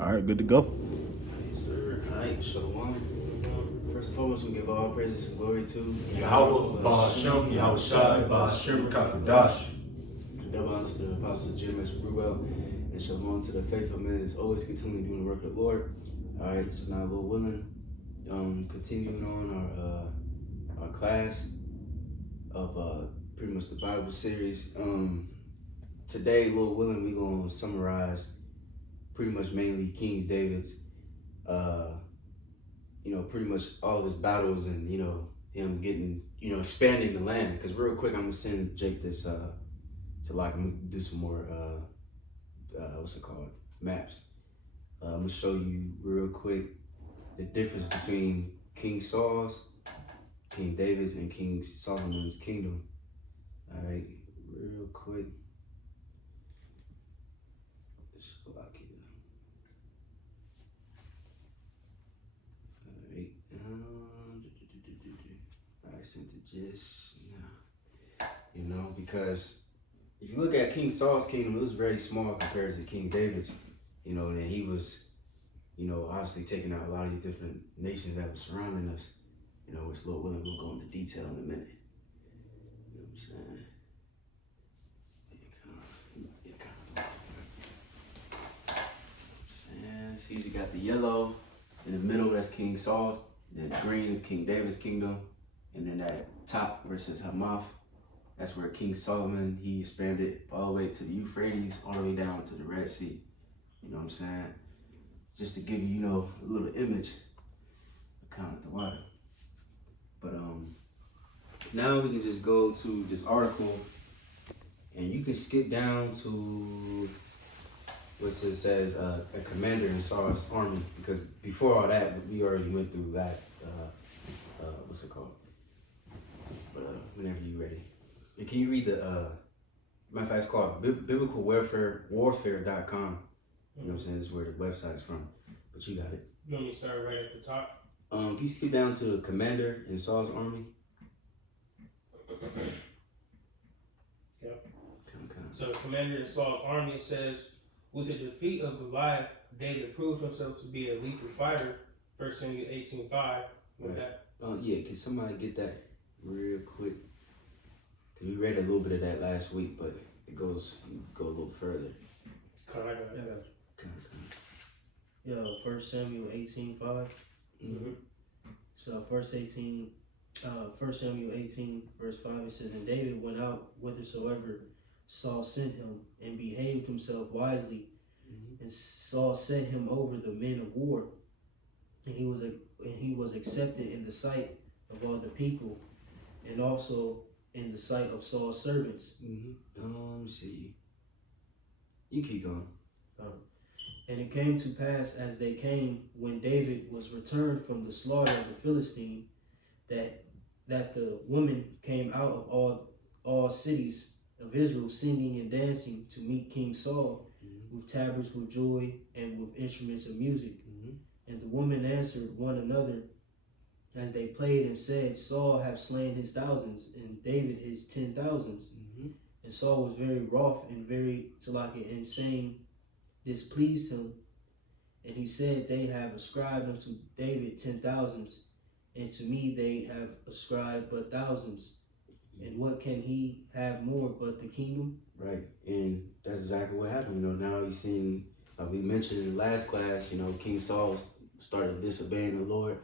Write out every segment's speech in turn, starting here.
All right, good to go. Yes, sir. All right, Shalom. First and foremost, we give all praises and glory to Yahweh, Ba'ashem, Yahweh Shai, Ba'ashem, Kakadash. And double honors to the apostles Gms and Shalom to the faithful men that's always continuing doing the work of the Lord. All right, so now, Lord willing, continuing on our class of pretty much the Bible series. Today, Lord willing, we're going to summarize pretty much mainly King David's, pretty much all of his battles and, him getting, expanding the land. Because real quick, I'm going to send Jake this, I'm going to do some more, maps. I'm going to show you real quick the difference between King Saul's, King David's, and King Solomon's kingdom. All right, real quick. I sent it just now. Because if you look at King Saul's kingdom, it was very small compared to King David's, and he was, obviously taking out a lot of these different nations that were surrounding us, which Lord willing, we'll go into detail in a minute. You know what I'm saying? See, you got the yellow in the middle, that's King Saul's. Then green is King David's kingdom. And then that top where it says Hamath, that's where King Solomon, he expanded all the way to the Euphrates, all the way down to the Red Sea. You know what I'm saying? Just to give you, a little image of kind of the water. But now we can just go to this article and you can skip down to what it says, a commander in Saul's army, because before all that, we already went through last, what's it called? But whenever you're ready. And can you read the, matter of fact, it's called biblicalwarfare.com. You know what I'm saying? This is where the website's from, but you got it. You want me to start right at the top? Can you skip down to the commander in Saul's army? Yep. So the commander in Saul's army says, with the defeat of Goliath, David proved himself to be a lethal fighter. 1 Samuel 18:5. With that. Yeah, can somebody get that real quick? Cause we read a little bit of that last week, but it go a little further. I got it. Yo, 1 Samuel 18:5. Mm-hmm. So 1 Samuel 18, verse 5, it says, and David went out whithersoever Saul sent him, and behaved himself wisely. Mm-hmm. And Saul set him over the men of war, and he was accepted in the sight of all the people, and also in the sight of Saul's servants. Mm-hmm. Let me see. You keep going. And it came to pass as they came, when David was returned from the slaughter of the Philistine, that the women came out of all cities of Israel, singing and dancing to meet King Saul, mm-hmm. with tabrets, with joy, and with instruments of music. Mm-hmm. And the women answered one another as they played and said, Saul hath slain his thousands, and David his 10,000s. Mm-hmm. And Saul was very wroth and very and saying, displeased him. And he said, they have ascribed unto David 10,000s, and to me they have ascribed but thousands. And what can he have more but the kingdom? Right, and that's exactly what happened. Now you've seen, like we mentioned in the last class, King Saul started disobeying the Lord.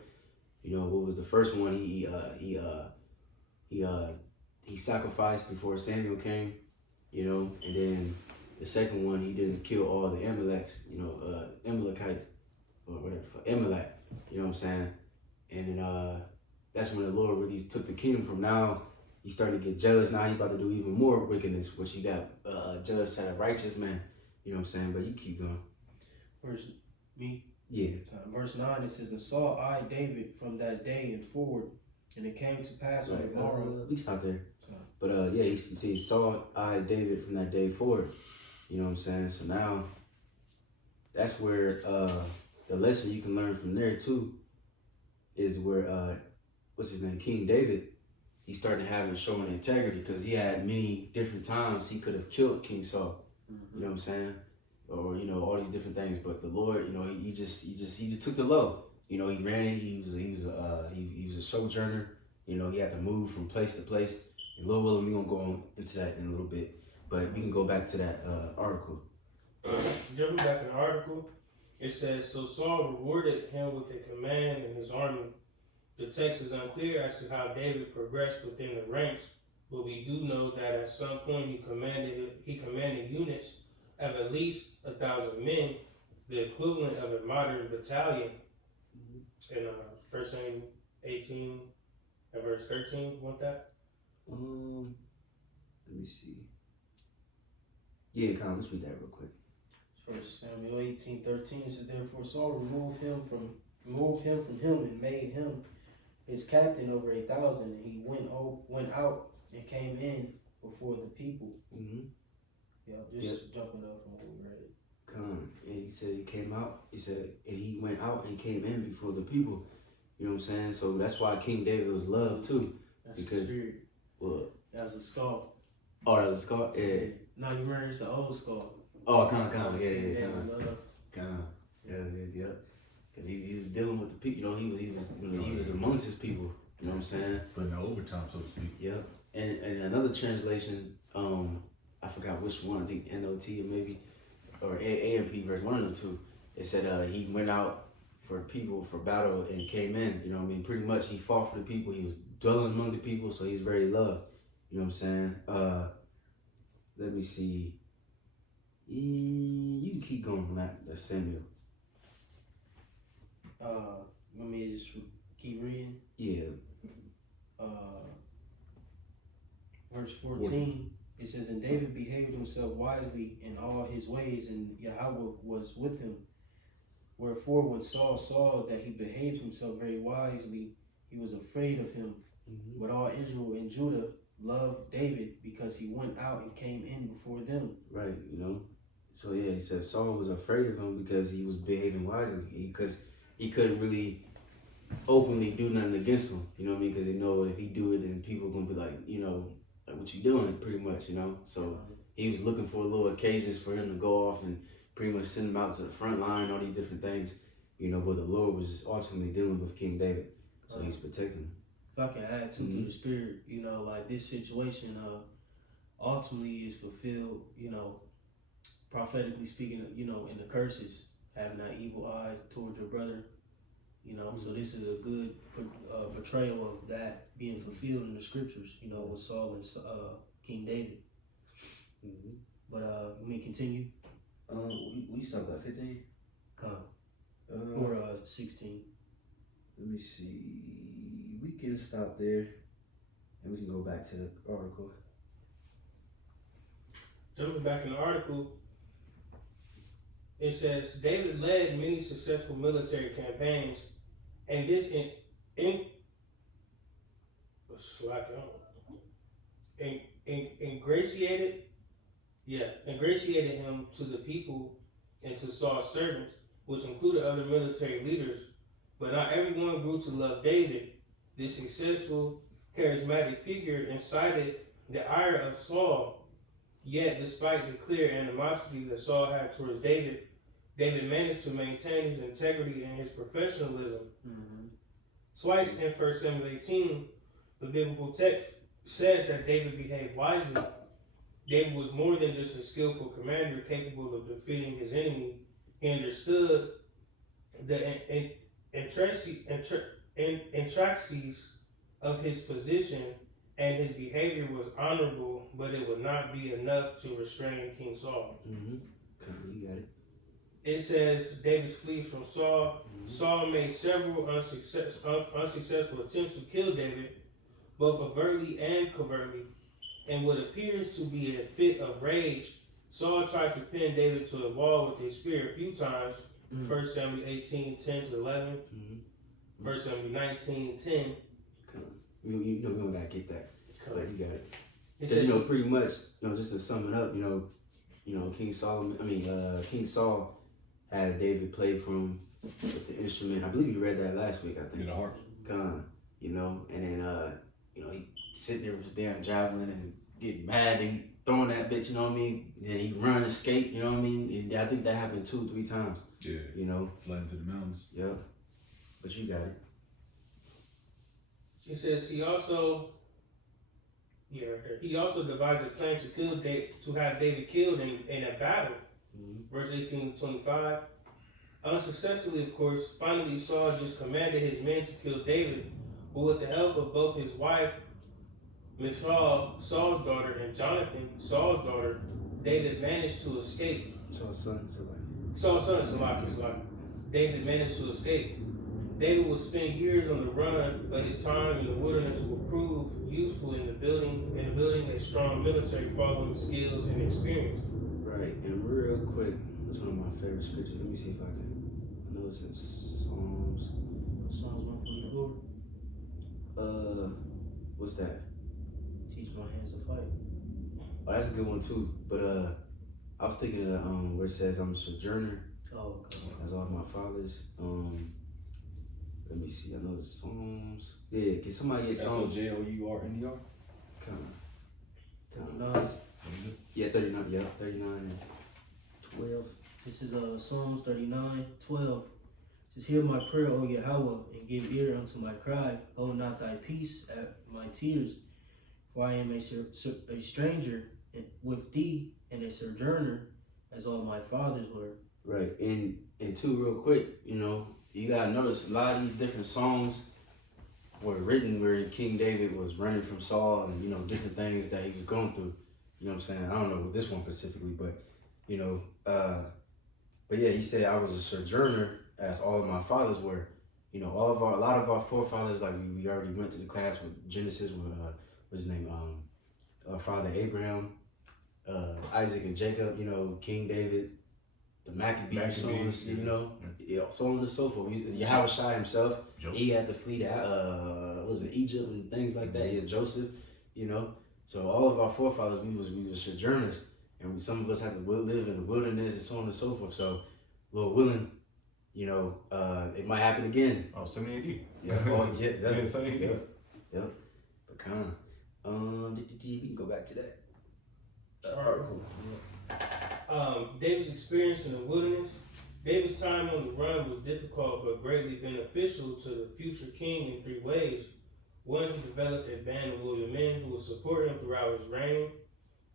What was the first one? He sacrificed before Samuel came, and then the second one, he didn't kill all the Amalekites, or whatever, Amalek, you know what I'm saying? And then that's when the Lord really took the kingdom from. Now he's starting to get jealous. Now he's about to do even more wickedness, which you got jealous at a righteous man, you know what I'm saying? But you keep going. Yeah. Verse 9, it says, and Saul eyed David from that day and forward, and it came to pass on the morrow. We stop there. But he Saul eyed David from that day forward. You know what I'm saying? So now, that's where the lesson you can learn from there too, is where, what's his name, King David, he started showing integrity, because he had many different times he could have killed King Saul. Mm-hmm. You know what I'm saying? or all these different things. But the Lord, he just took the low. He ran it. He was a sojourner. He had to move from place to place. And Lord willing, we're gonna go on into that in a little bit. But we can go back to that article. Jumping back in the article, it says, so Saul rewarded him with a command in his army. The text is unclear as to how David progressed within the ranks, but we do know that at some point he commanded units of at least 1,000 men, the equivalent of a modern battalion. In 1 Samuel 18 and verse 13, want that? Let me see. Yeah, let's read that real quick. 1 Samuel 18:13 says, therefore Saul removed him from him and made him his captain over 1,000, and he went out and came in before the people. Jumping up from what we read. And he said he came out. He said, and he went out and came in before the people. You know what I'm saying? So that's why King David was loved too. That's because the spirit. What? That was a skull. Oh, that was a skull. Yeah. No, you remember it's an old skull. Oh, yeah. Because he was dealing with the people. He was amongst his people. You know what I'm saying? But in overtime, so to speak. Yep. And another translation, I forgot which one. I think NOT or maybe, or AMP version, one of the two. It said he went out for people for battle and came in. You know what I mean? Pretty much he fought for the people. He was dwelling among the people, so he's very loved. You know what I'm saying? Let me see. You can keep going from that. That's Samuel. Let me just keep reading. Yeah. Verse 14, it says, and David behaved himself wisely in all his ways, and Yahweh was with him. Wherefore, when Saul saw that he behaved himself very wisely, he was afraid of him. But all Israel and Judah loved David because he went out and came in before them. Right, So yeah, he said Saul was afraid of him because he was behaving wisely. Because he couldn't really openly do nothing against him. You know what I mean? Because if he do it, then people gonna be like, like what you doing, pretty much. So he was looking for little occasions for him to go off and pretty much send him out to the front line, all these different things. But the Lord was ultimately dealing with King David, so he's protecting him. If I can add to the spirit, like this situation ultimately is fulfilled, prophetically speaking, in the curses, having that evil eye towards your brother, so this is a good portrayal of that being fulfilled in the scriptures, with Saul and King David. But let me continue. We stopped at 15? Or 16. Let me see. We can stop there and we can go back to the article. Jumping back in the article, it says David led many successful military campaigns, and this ingratiated him to the people and to Saul's servants, which included other military leaders. But not everyone grew to love David. This successful, charismatic figure incited the ire of Saul. Yet, despite the clear animosity that Saul had towards David, David managed to maintain his integrity and his professionalism. Twice in 1 Samuel 18, the biblical text says that David behaved wisely. David was more than just a skillful commander capable of defeating his enemy. He understood the intricacies of his position, and his behavior was honorable, but it would not be enough to restrain King Saul. You got it. It says David's flees from Saul. Saul made several unsuccessful attempts to kill David, both overtly and covertly. In what appears to be a fit of rage, Saul tried to pin David to a wall with his spear a few times. 1 Samuel 18, 10 to 11. 1 Samuel 19, 10. We don't gotta get that. But you got it. It Because, says, pretty much, just to sum it up, King Saul had David play for him with the instrument. I believe you read that last week, I think. In the harp. And then, he sitting there with his damn javelin and getting mad, and throwing that bitch, you know what I mean? Then he run, escape, you know what I mean? And I think that happened 2-3 times. Yeah. You know? Fled into the mountains. Yep. But you got it. It says he also devised a plan to have David killed in a battle. Verse 18-25. Unsuccessfully, of course. Finally, Saul just commanded his men to kill David, but with the help of both his wife, Michal, Saul's daughter, and Jonathan, Saul's daughter, David managed to escape. Saul's son, Salaki. David managed to escape. David would spend years on the run, but his time in the wilderness will prove useful in building a strong military following skills and experience. Right, and real quick, that's one of my favorite scriptures. Let me see if I can. I know it's in Psalms 144. What's that? Teach my hands to fight. Oh, that's a good one too. But I was thinking of where it says I'm a sojourner. Oh, okay. As all my fathers. Let me see. I know it's Psalms. Yeah, can somebody get Psalms? Journer? Nice. Yeah, 39. Yeah, 39 and 12. This is Psalms 39:12. It says, "Hear my prayer, O Yahweh, and give ear unto my cry. Hold not thy peace at my tears. For I am a stranger with thee, and a sojourner, as all my fathers were." Right, and two, real quick, you know, you gotta notice a lot of these different songs were written where King David was running from Saul and, you know, different things that he was going through. You know what I'm saying? I don't know this one specifically, but, you know, but yeah, he said, I was a sojourner as all of my fathers were. You know, a lot of our forefathers, like we already went to the class with Genesis with, what's his name? Father Abraham, Isaac and Jacob, you know, King David, the Maccabees, you know, so on and so forth. Yahweh Shai himself, Joseph. He had to flee to Egypt and things like that. Yeah, Joseph, you know. So all of our forefathers, we were sojourners, and some of us had to live in the wilderness and so on and so forth. So, Lord willing, you know, it might happen again. Oh, 70 AD. Yeah, 70 AD. Yep. But kind of, we can go back to that article. David's experience in the wilderness. David's time on the run was difficult but greatly beneficial to the future king in 3 ways. 1, he developed a band of loyal men who would support him throughout his reign.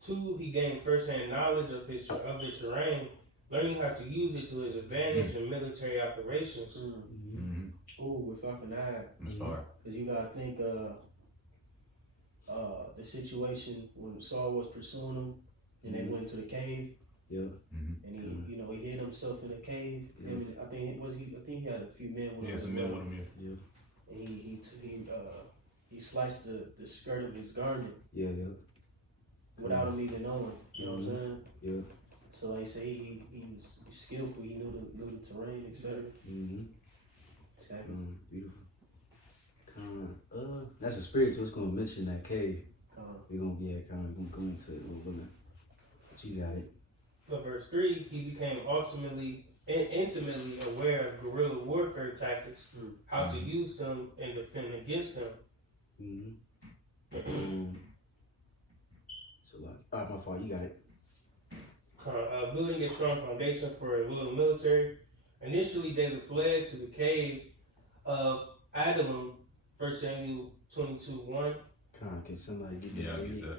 2, he gained first-hand knowledge of the terrain, learning how to use it to his advantage in military operations. Oh, if I can add, because you gotta think the situation when Saul was pursuing him, and they went to the cave. Yeah. And he, you know, he hid himself in a cave. Yeah. And I think he had a few men with him. Yeah, some men with him. Yeah. And he sliced the skirt of his garment. Yeah. Without him even knowing. You know what I'm saying? Yeah. So like say he was skillful. He knew the terrain, etc. Exactly. Beautiful. That's a spirit too. It's gonna mention that cave. We're gonna go into it a little bit. But you got it. For verse 3, he became intimately aware of guerrilla warfare tactics, how to use them and defend against them. So like, alright, my fault. You got it. Building a strong foundation for a loyal military. Initially, David fled to the cave of Adullam, 1 Samuel 22:1. Can somebody give me Yeah, I'll get that.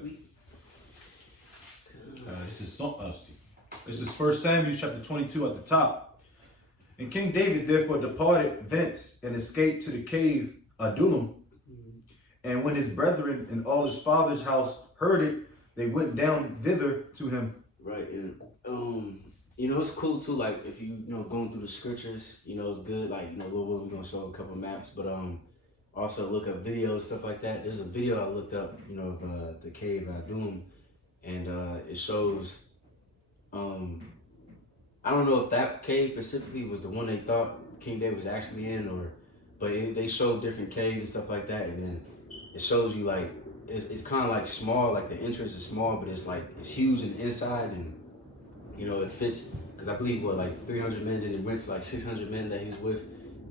This is 1 Samuel chapter 22 at the top. And King David therefore departed thence and escaped to the cave Adullam. And when his brethren and all his father's house heard it, they went down thither to him. Right, and you know, it's cool too. Like if you know going through the scriptures, you know, it's good. Like you know, we're gonna show a couple maps, but also look up videos, stuff like that. There's a video I looked up, you know, of the cave Adullam, and it shows. I don't know if that cave specifically was the one they thought King David was actually in, but they showed different caves and stuff like that, and then it shows you like it's kind of like small, like the entrance is small, but it's huge in the inside, and you know it fits because I believe like 300 men, then it went to like 600 men that he was with,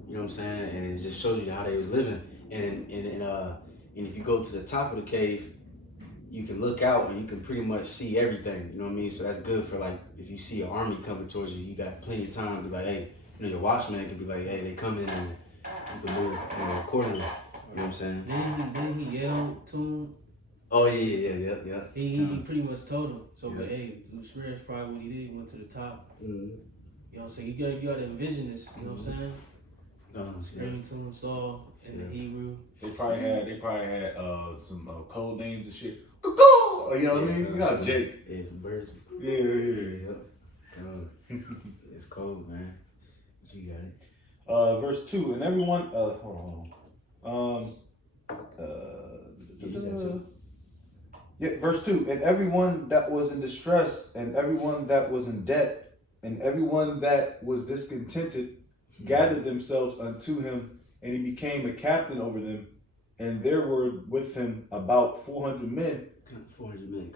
you know what I'm saying, and it just shows you how they was living, and if you go to the top of the cave, you can look out and you can pretty much see everything. You know what I mean? So that's good for like if you see an army coming towards you, you got plenty of time to be like, hey, you know, your watchman can be like, hey, they coming, and you can move, you know, accordingly. You know what I'm saying? Didn't he yell to him? Oh yeah. He pretty much told him. So, but hey, the spirit's probably what he did. He went to the top. Mm-hmm. You know what I'm saying? You gotta envision this. You know what I'm saying? Screaming to him, Saul in the Hebrew. They probably had some code names and shit. Go! You know what I mean? You know Jake. Yeah, some birds. Yeah. It's cold, man. But you got it. Verse 2, and everyone, hold on. You said two? Yeah, verse 2, and everyone that was in distress, and everyone that was in debt, and everyone that was discontented, gathered themselves unto him, and he became a captain over them, and there were with him about 400 men. 400 men,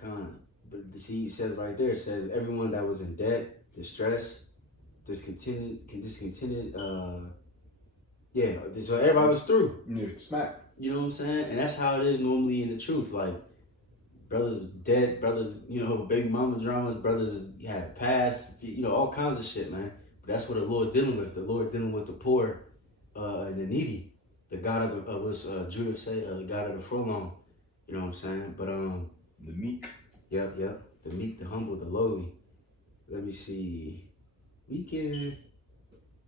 But see, he says right there, it says everyone that was in debt, distress, discontented, so everybody was through. Yeah, smack. You know what I'm saying? And that's how it is normally in the truth. Like, brothers dead, brothers, you know, baby mama drama, brothers had past, you know, all kinds of shit, man. But that's what the Lord dealing with. The Lord dealing with the poor and the needy. The God of us, Judah said, the God of the forlorn. You know what I'm saying? But The meek. Yep. The meek, the humble, the lowly. Let me see. Matter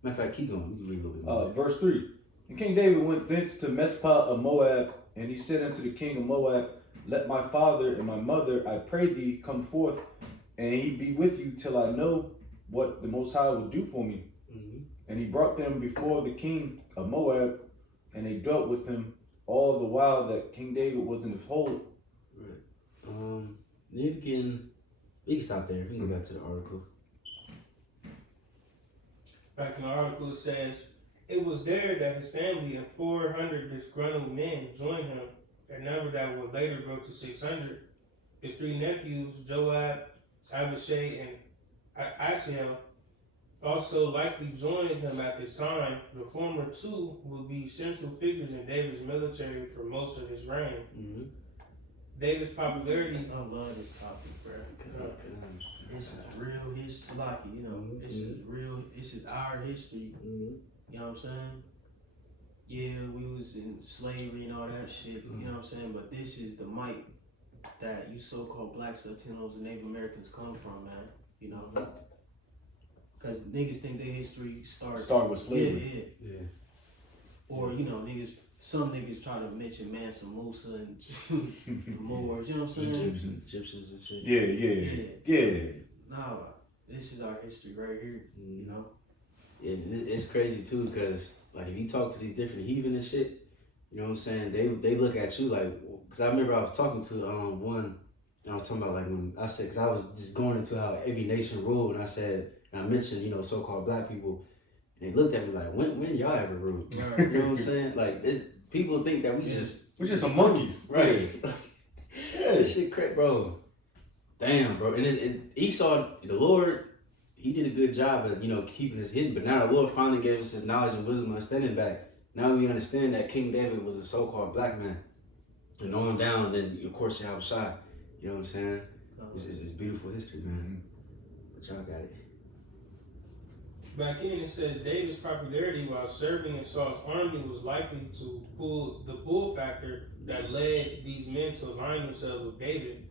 of fact, keep going. We can read a little bit more. Verse 3. And King David went thence to Mizpah of Moab, and he said unto the king of Moab, let my father and my mother, I pray thee, come forth, and he be with you till I know what the Most High will do for me. Mm-hmm. And he brought them before the king of Moab, and they dwelt with him all the while that King David was in his hold. Right. We can stop there. We can go back to the article. Back in the article, it says, it was there that his family and 400 disgruntled men joined him, a number that would later grow to 600. His 3 nephews, Joab, Abishai, and Asahel, also likely joined him at this time. The former 2 would be central figures in David's military for most of his reign. Mm-hmm. David's popularity. I love this topic, bro. This is real history, you know. This is real. This is our history. Mm-hmm. You know what I'm saying? Yeah, we was in slavery and all that shit. You know what I'm saying? But this is the might that you so-called blacks, Latinos, and Native Americans come from, man. You know, because niggas think their history Start with slavery. Yeah. Or you know, some niggas try to mention Mansa Musa and Moors. You know what I'm saying? Egyptians and shit. Yeah. Nah, this is our history right here. You know. Yeah, and it's crazy too, because like if you talk to these different heathen and shit, you know what I'm saying? They look at you like, because I remember I was talking to one, and I was talking about like when I said, because I was just going into how every nation ruled, and I mentioned, you know, so-called black people, and they looked at me like, when y'all ever ruled? You know what I'm saying? Like people think that we're just some monkeys, right? Yeah, this shit crack, bro. Damn, bro. And Esau, the Lord, he did a good job of, you know, keeping us hidden. But now the Lord finally gave us his knowledge and wisdom and understanding back. Now we understand that King David was a so-called black man. And on down, then of course you have a shot. You know what I'm saying? It's beautiful history, man. But y'all got it. Back in it says David's popularity while serving in Saul's army was likely to pull the pull factor that led these men to align themselves with David.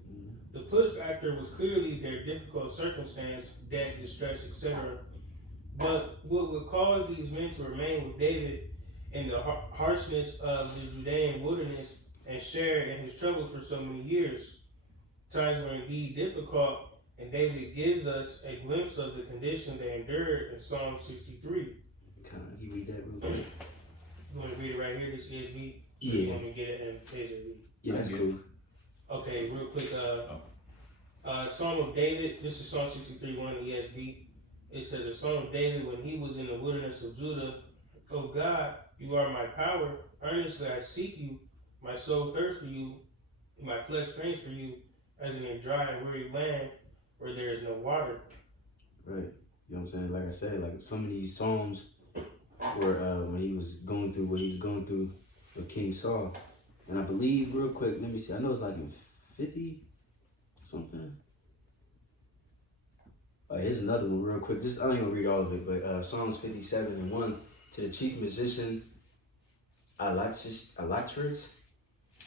The push factor was clearly their difficult circumstance, debt, distress, etc. But what would cause these men to remain with David in the harshness of the Judean wilderness and share in his troubles for so many years? Times were indeed difficult, and David gives us a glimpse of the condition they endured in Psalm 63. Can you read that real quick? You want to read it right here, this ESV? Yeah. You want me to get it in KJV? Yeah, that's cool. Okay, real quick. Psalm of David. This is Psalm 63, 1 in the ESV. It says, the Psalm of David when he was in the wilderness of Judah. Oh God, you are my power. Earnestly I seek you. My soul thirsts for you. My flesh faints for you, as in a dry and weary land where there is no water. Right. You know what I'm saying? Like I said, like some of these Psalms were when he was going through what he was going through with King Saul. And I believe, real quick, let me see. I know it's like in 50 something. Here's another one real quick. Just I don't even read all of it, but Psalms 57:1 to the chief musician Alatrix,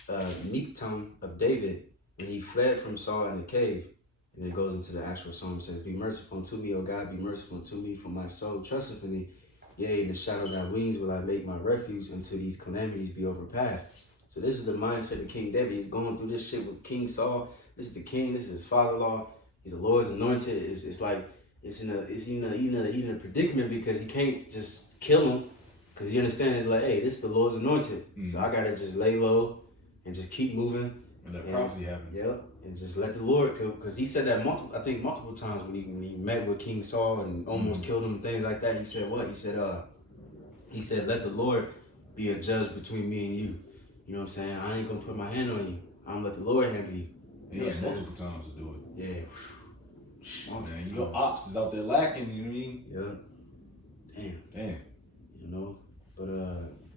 Miktam of David, when he fled from Saul in the cave. And it goes into the actual psalm. It says, "Be merciful unto me, O God, be merciful unto me, for my soul trusteth in thee. Yea, in the shadow of thy wings will I make my refuge until these calamities be overpassed." So this is the mindset of King David. He's going through this shit with King Saul. This is the king. This is his father-in-law. He's the Lord's anointed. It's like he's in a predicament because he can't just kill him, because he understands it's like, hey, this is the Lord's anointed. So I gotta just lay low and just keep moving. And that prophecy happened. Yep. And just let the Lord, because he said that multiple times when he met with King Saul and almost killed him and things like that. He said what? He said, let the Lord be a judge between me and you. You know what I'm saying? I ain't gonna put my hand on you. I'm gonna let the Lord handle you. He had multiple times to do it. Yeah. Man, your ops is out there lacking, you know what I mean? Yeah. Damn. You know? But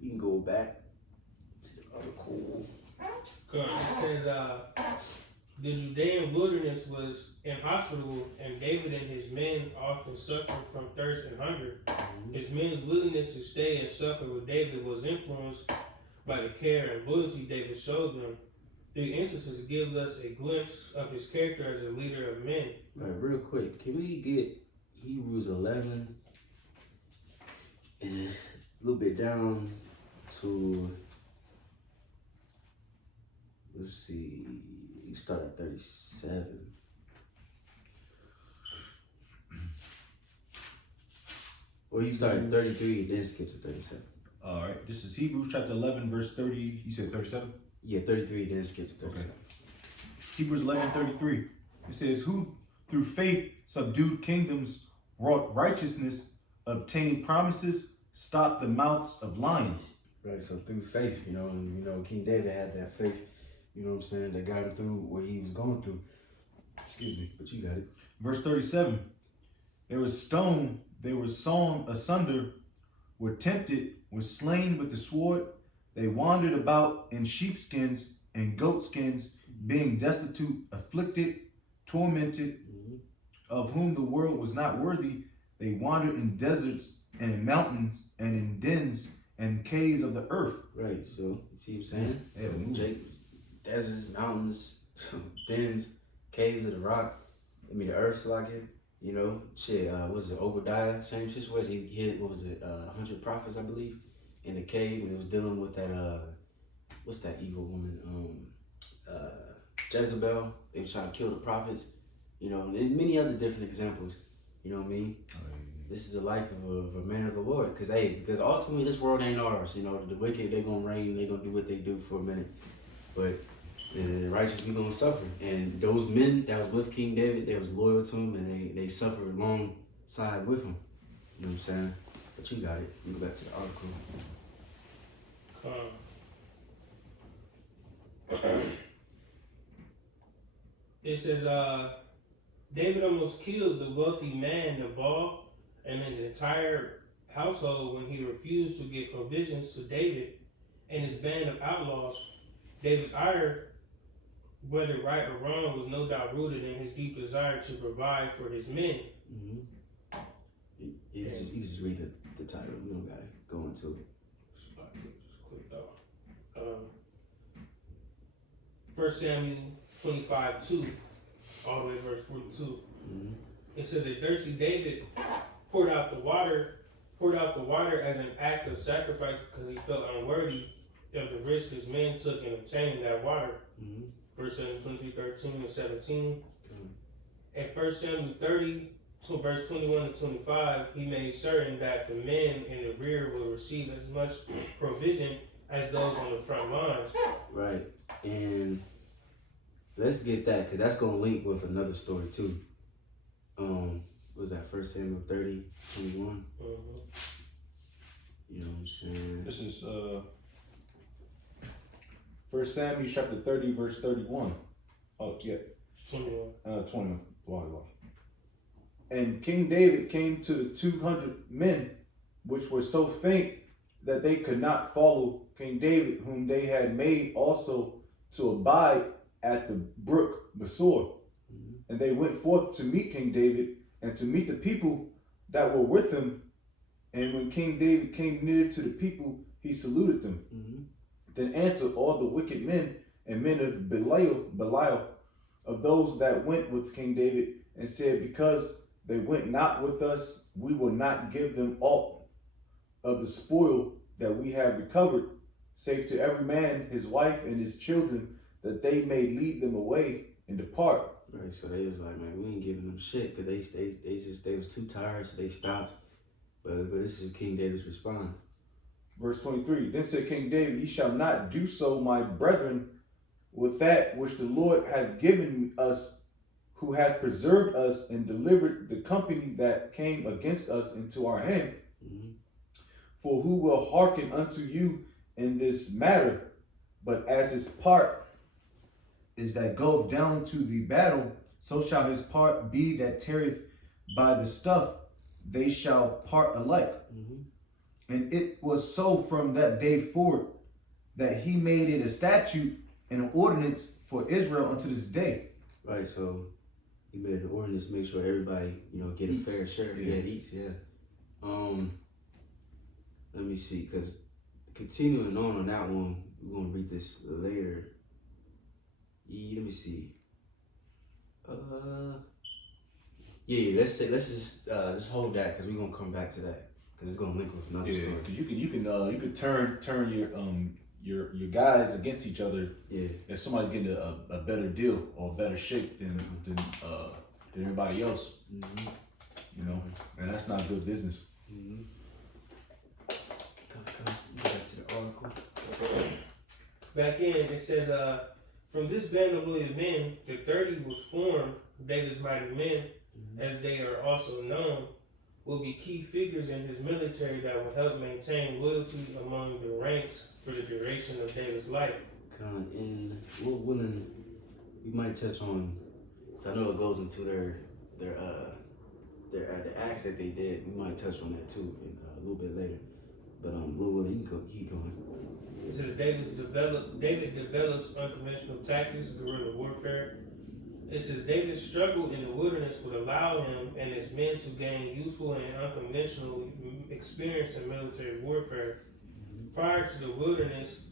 we can go back to the article. It says, the Judean wilderness was inhospitable, and David and his men often suffered from thirst and hunger. His men's willingness to stay and suffer with David was influenced by the care and loyalty David showed them. 3 instances gives us a glimpse of his character as a leader of men. All right, real quick, can we get Hebrews 11 and a little bit down to, let's see, you start at 37. Or you start at 33, then skip to 37. All right, this is Hebrews chapter 11, verse 30. You said 37? Yeah, 33, then skip to 37. Okay. Hebrews 11:33. It says, "Who through faith subdued kingdoms, wrought righteousness, obtained promises, stopped the mouths of lions." Right, so through faith, and King David had that faith, you know what I'm saying, that got him through what he was going through. Excuse me, but you got it. Verse 37. They were stoned, they were sawn asunder, were tempted, were slain with the sword. They wandered about in sheepskins and goatskins, being destitute, afflicted, tormented, of whom the world was not worthy. They wandered in deserts and in mountains and in dens and caves of the earth. Right, so you see what I'm saying? Yeah, so deserts, mountains, dens, caves of the rock. The earth's like it. Was it Obadiah? Same situation. He hit 100 prophets, I believe, in the cave, and it was dealing with that what's that evil woman? Jezebel. They were trying to kill the prophets. And many other different examples. You know what I mean? This is the life of a man of the Lord. Because ultimately this world ain't ours. The wicked, they're gonna reign, they're gonna do what they do for a minute. But the righteous, we're gonna suffer. And those men that was with King David, they was loyal to him, and they suffered alongside with him. You know what I'm saying? But you got it. You go back to the article. It says, David almost killed the wealthy man Nabal and his entire household when he refused to give provisions to David and his band of outlaws. David's ire, whether right or wrong, was no doubt rooted in his deep desire to provide for his men. You just read the title. We don't gotta go into it. Just clicked off. 1 Samuel 25:2, all the way to verse 42. It says, a thirsty David poured out the water as an act of sacrifice because he felt unworthy of the risk his men took in obtaining that water. 1 Samuel 23:13 and 17. At 1 Samuel 30, verse 21 to 25, he made certain that the men in the rear will receive as much provision as those on the front lines. Right, and let's get that, because that's going to link with another story too. What was that, 1 Samuel 30, 21? You know what I'm saying? This is 1 Samuel chapter 30, verse 31. Oh, yeah. 21. Water. And King David came to the 200 men, which were so faint that they could not follow King David, whom they had made also to abide at the brook Besor. And they went forth to meet King David and to meet the people that were with him. And when King David came near to the people, he saluted them. Then answered all the wicked men and men of Belial of those that went with King David, and said, because they went not with us, we will not give them aught of the spoil that we have recovered, save to every man his wife and his children, that they may lead them away and depart. Right, so they was like, man, we ain't giving them shit, because they was too tired, so they stopped. But this is King David's response. Verse 23, then said King David, ye shall not do so, my brethren, with that which the Lord hath given us, who hath preserved us and delivered the company that came against us into our hand. For who will hearken unto you in this matter? But as his part is that goeth down to the battle, so shall his part be that tarrieth by the stuff. They shall part alike. And it was so from that day forward that he made it a statute and an ordinance for Israel unto this day. Right, so he made an ordinance to make sure everybody, get a fair share. Yeah, eats, yeah. Let me see, because continuing on that one, we're gonna read this later. Yeah, let me see. Let's just hold that, because we're gonna come back to that, because it's gonna link with another story. Because you can turn your guys against each other. Yeah. If somebody's getting a better deal or a better shape than everybody else, and that's not good business. Go back to the article. Back in, it says, from this band of loyal men, the 30 was formed. David's mighty men, as they are also known, will be key figures in his military that will help maintain loyalty among the ranks for the duration of David's life. And we're willing, we might touch on, because I know it goes into the acts that they did. We might touch on that too a little bit later. But we're willing, you can keep going. It says David develops unconventional tactics, guerrilla warfare. It says David's struggle in the wilderness would allow him and his men to gain useful and unconventional experience in military warfare. Prior to the wilderness,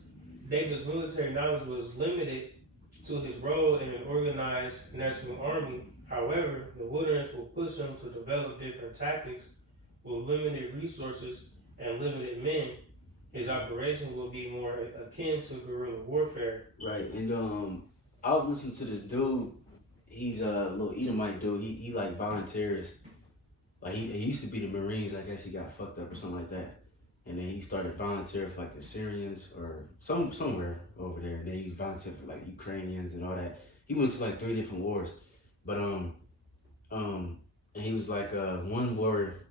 David's military knowledge was limited to his role in an organized national army. However, the wilderness will push him to develop different tactics with limited resources and limited men. His operation will be more akin to guerrilla warfare. Right, and I was listening to this dude. He's a little Edomite dude. He like volunteers. Like he used to be the Marines. I guess he got fucked up or something like that. And then he started volunteering for like the Syrians or somewhere over there. And then he volunteered for like Ukrainians and all that. He went to like 3 different wars. But and he was like one war.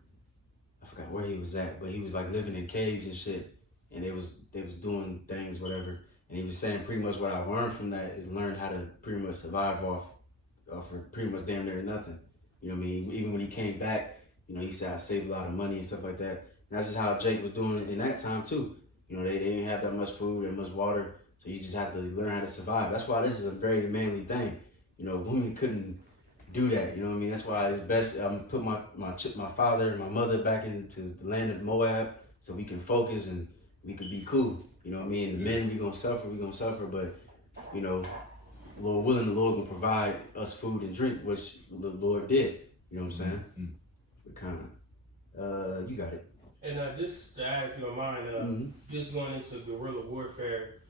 I forgot where he was at, but he was like living in caves and shit. And they was doing things, whatever. And he was saying pretty much what I learned from that is learn how to pretty much survive off for pretty much damn near nothing. You know what I mean? Even when he came back, he said I saved a lot of money and stuff like that. And that's just how Jake was doing it in that time too. They didn't have that much food and much water, so you just have to learn how to survive. That's why this is a very manly thing. Women couldn't do that. You know what I mean? That's why it's best put my father and my mother back into the land of Moab so we can focus and we could be cool. You know what I mean? The men, we gonna suffer, but Lord willing, the Lord gonna provide us food and drink, which the Lord did. You know what I'm saying? But kind of, you got it. And just to add, if you don't mind, just going into guerrilla warfare.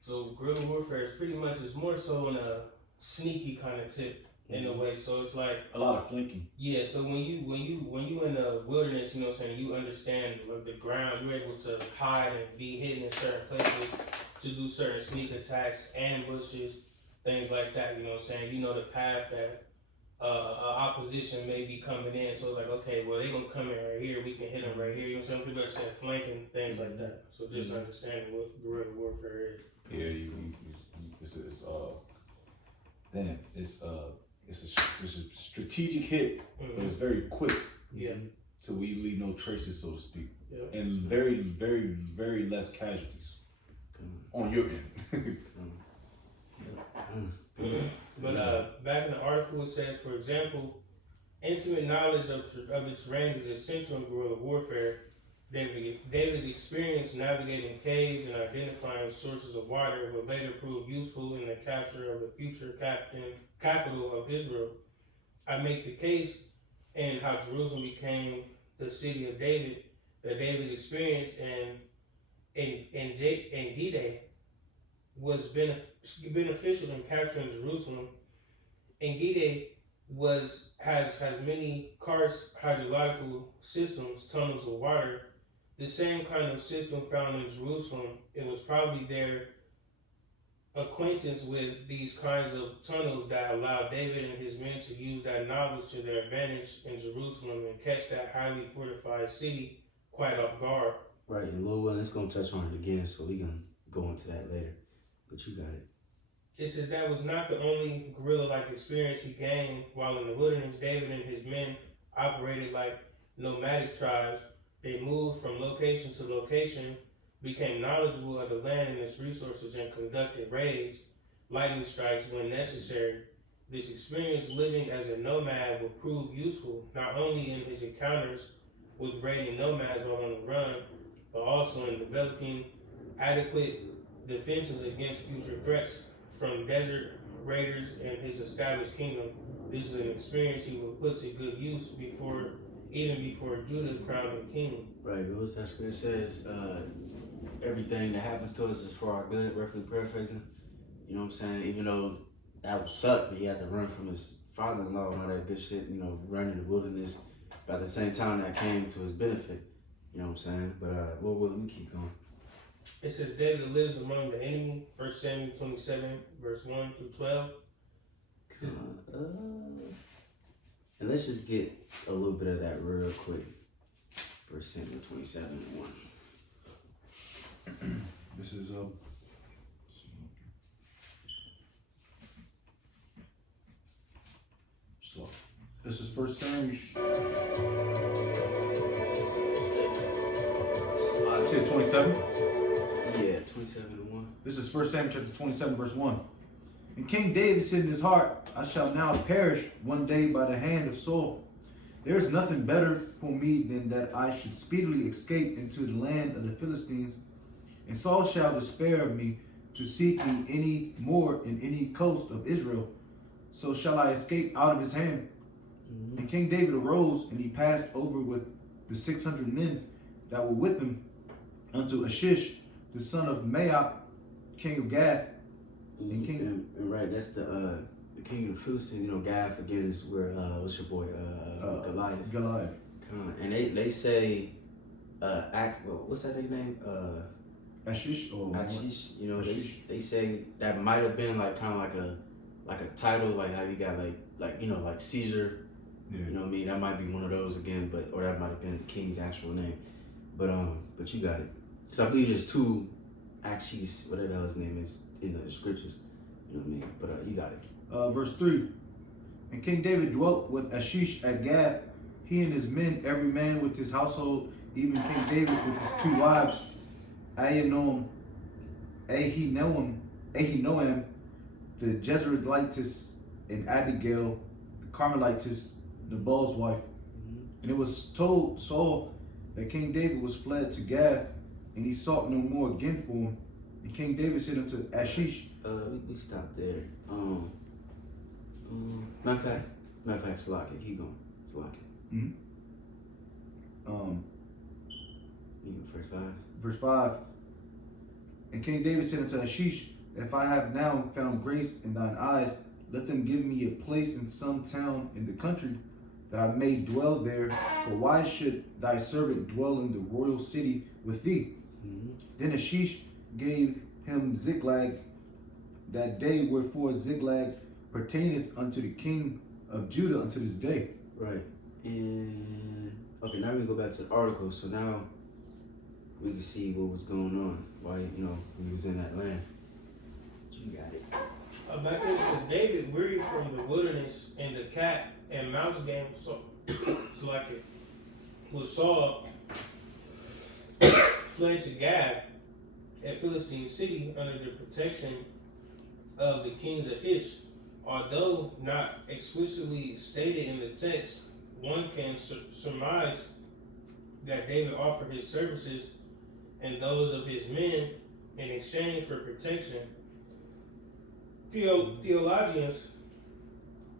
So guerrilla warfare is pretty much, it's more so on a sneaky kind of tip in a way. So it's like a lot of flanking. Yeah. So when you in the wilderness, you know what I'm saying, you understand the ground. You're able to hide and be hidden in certain places to do certain sneak attacks, ambushes, things like that. You know what I'm saying. You know the path that opposition may be coming in. So it's like, okay, well, they gonna come in right here. We can hit them right here. You know what I'm saying. People are saying flanking, things like that. So just understanding what guerrilla warfare is. Yeah, it's a strategic hit, but it's very quick. Yeah. So we leave no traces, so to speak, and very, very, very less casualties on your end. But back in the article, it says, for example, intimate knowledge of the terrain is essential in guerrilla warfare. David's experience navigating caves and identifying sources of water would later prove useful in the capture of the future capital of Israel. I make the case in how Jerusalem became the city of David, that David's experience in D-Day was beneficial in capturing Jerusalem. And D-Day has many karst hydrological systems, tunnels of water, the same kind of system found in Jerusalem. It was probably their acquaintance with these kinds of tunnels that allowed David and his men to use that knowledge to their advantage in Jerusalem and catch that highly fortified city quite off guard. Right, and Lord willing, it's going to touch on it again, so we can go into that later. But you got it. It says that was not the only guerrilla-like experience he gained while in the wilderness. David and his men operated like nomadic tribes. They moved from location to location, became knowledgeable of the land and its resources, and conducted raids, lightning strikes when necessary. This experience living as a nomad would prove useful not only in his encounters with raiding nomads while on the run, but also in developing adequate defenses against future threats from desert raiders in his established kingdom. This is an experience he would put to good use even before Judah crowned him king. Right, that's what it says. Everything that happens to us is for our good, roughly paraphrasing. You know what I'm saying? Even though that would suck that he had to run from his father-in-law and all that good shit, run in the wilderness. But at the same time, that came to his benefit. You know what I'm saying? But Lord willing, we keep going. It says David lives among the enemy, 1 Samuel 27, verse 1 through 12. And let's just get a little bit of that real quick. 1 Samuel 27 and 1. This is so. This is First Samuel. You said 27. Yeah, 27 and 1. This is 1 Samuel chapter 27, verse 1. And King David said in his heart, I shall now perish one day by the hand of Saul. There is nothing better for me than that I should speedily escape into the land of the Philistines. And Saul shall despair of me to seek me any more in any coast of Israel. So shall I escape out of his hand. Mm-hmm. And King David arose, and he passed over with the 600 men that were with him unto Achish, the son of Maoch, king of Gath. And right, that's the king of the Philistines. Gath again is where what's your boy Goliath. Goliath. And they say what's that nigga name? Ashish or Ashish. Ashish. They say that might have been like kind of like a title, like how you got like Caesar. Yeah. You know what I mean? That might be one of those again, or that might have been the king's actual name. But you got it. So I believe there's two Ashish, whatever the hell his name is, in the scriptures. You know what I mean? But you got it. Verse 3. And King David dwelt with Ashish at Gath, he and his men, every man with his household, even King David with his two wives, Ahinoam, the Jezreelitess, and Abigail, the Carmelitess, Nabal's wife. Mm-hmm. And it was told Saul that King David was fled to Gath, and he sought no more again for him. And King David said unto Ashish, we stopped there. Matter of fact, Salaki, keep going. Salaki. Mm-hmm. Verse 5. Verse 5. And King David said unto Ashish, if I have now found grace in thine eyes, let them give me a place in some town in the country, that I may dwell there. For why should thy servant dwell in the royal city with thee? Mm-hmm. Then Ashish gave him Ziklag that day, wherefore Ziklag pertaineth unto the king of Judah unto this day. Right. And okay, now we go back to the article. So now we can see what was going on while we was in that land. You got it. Back then it says David, wearied from the wilderness and the cat and mouse game, so like it was Saul, fled to Gath, a Philistine city, under the protection of the kings of Ish. Although not explicitly stated in the text, one can surmise that David offered his services and those of his men in exchange for protection. Theologians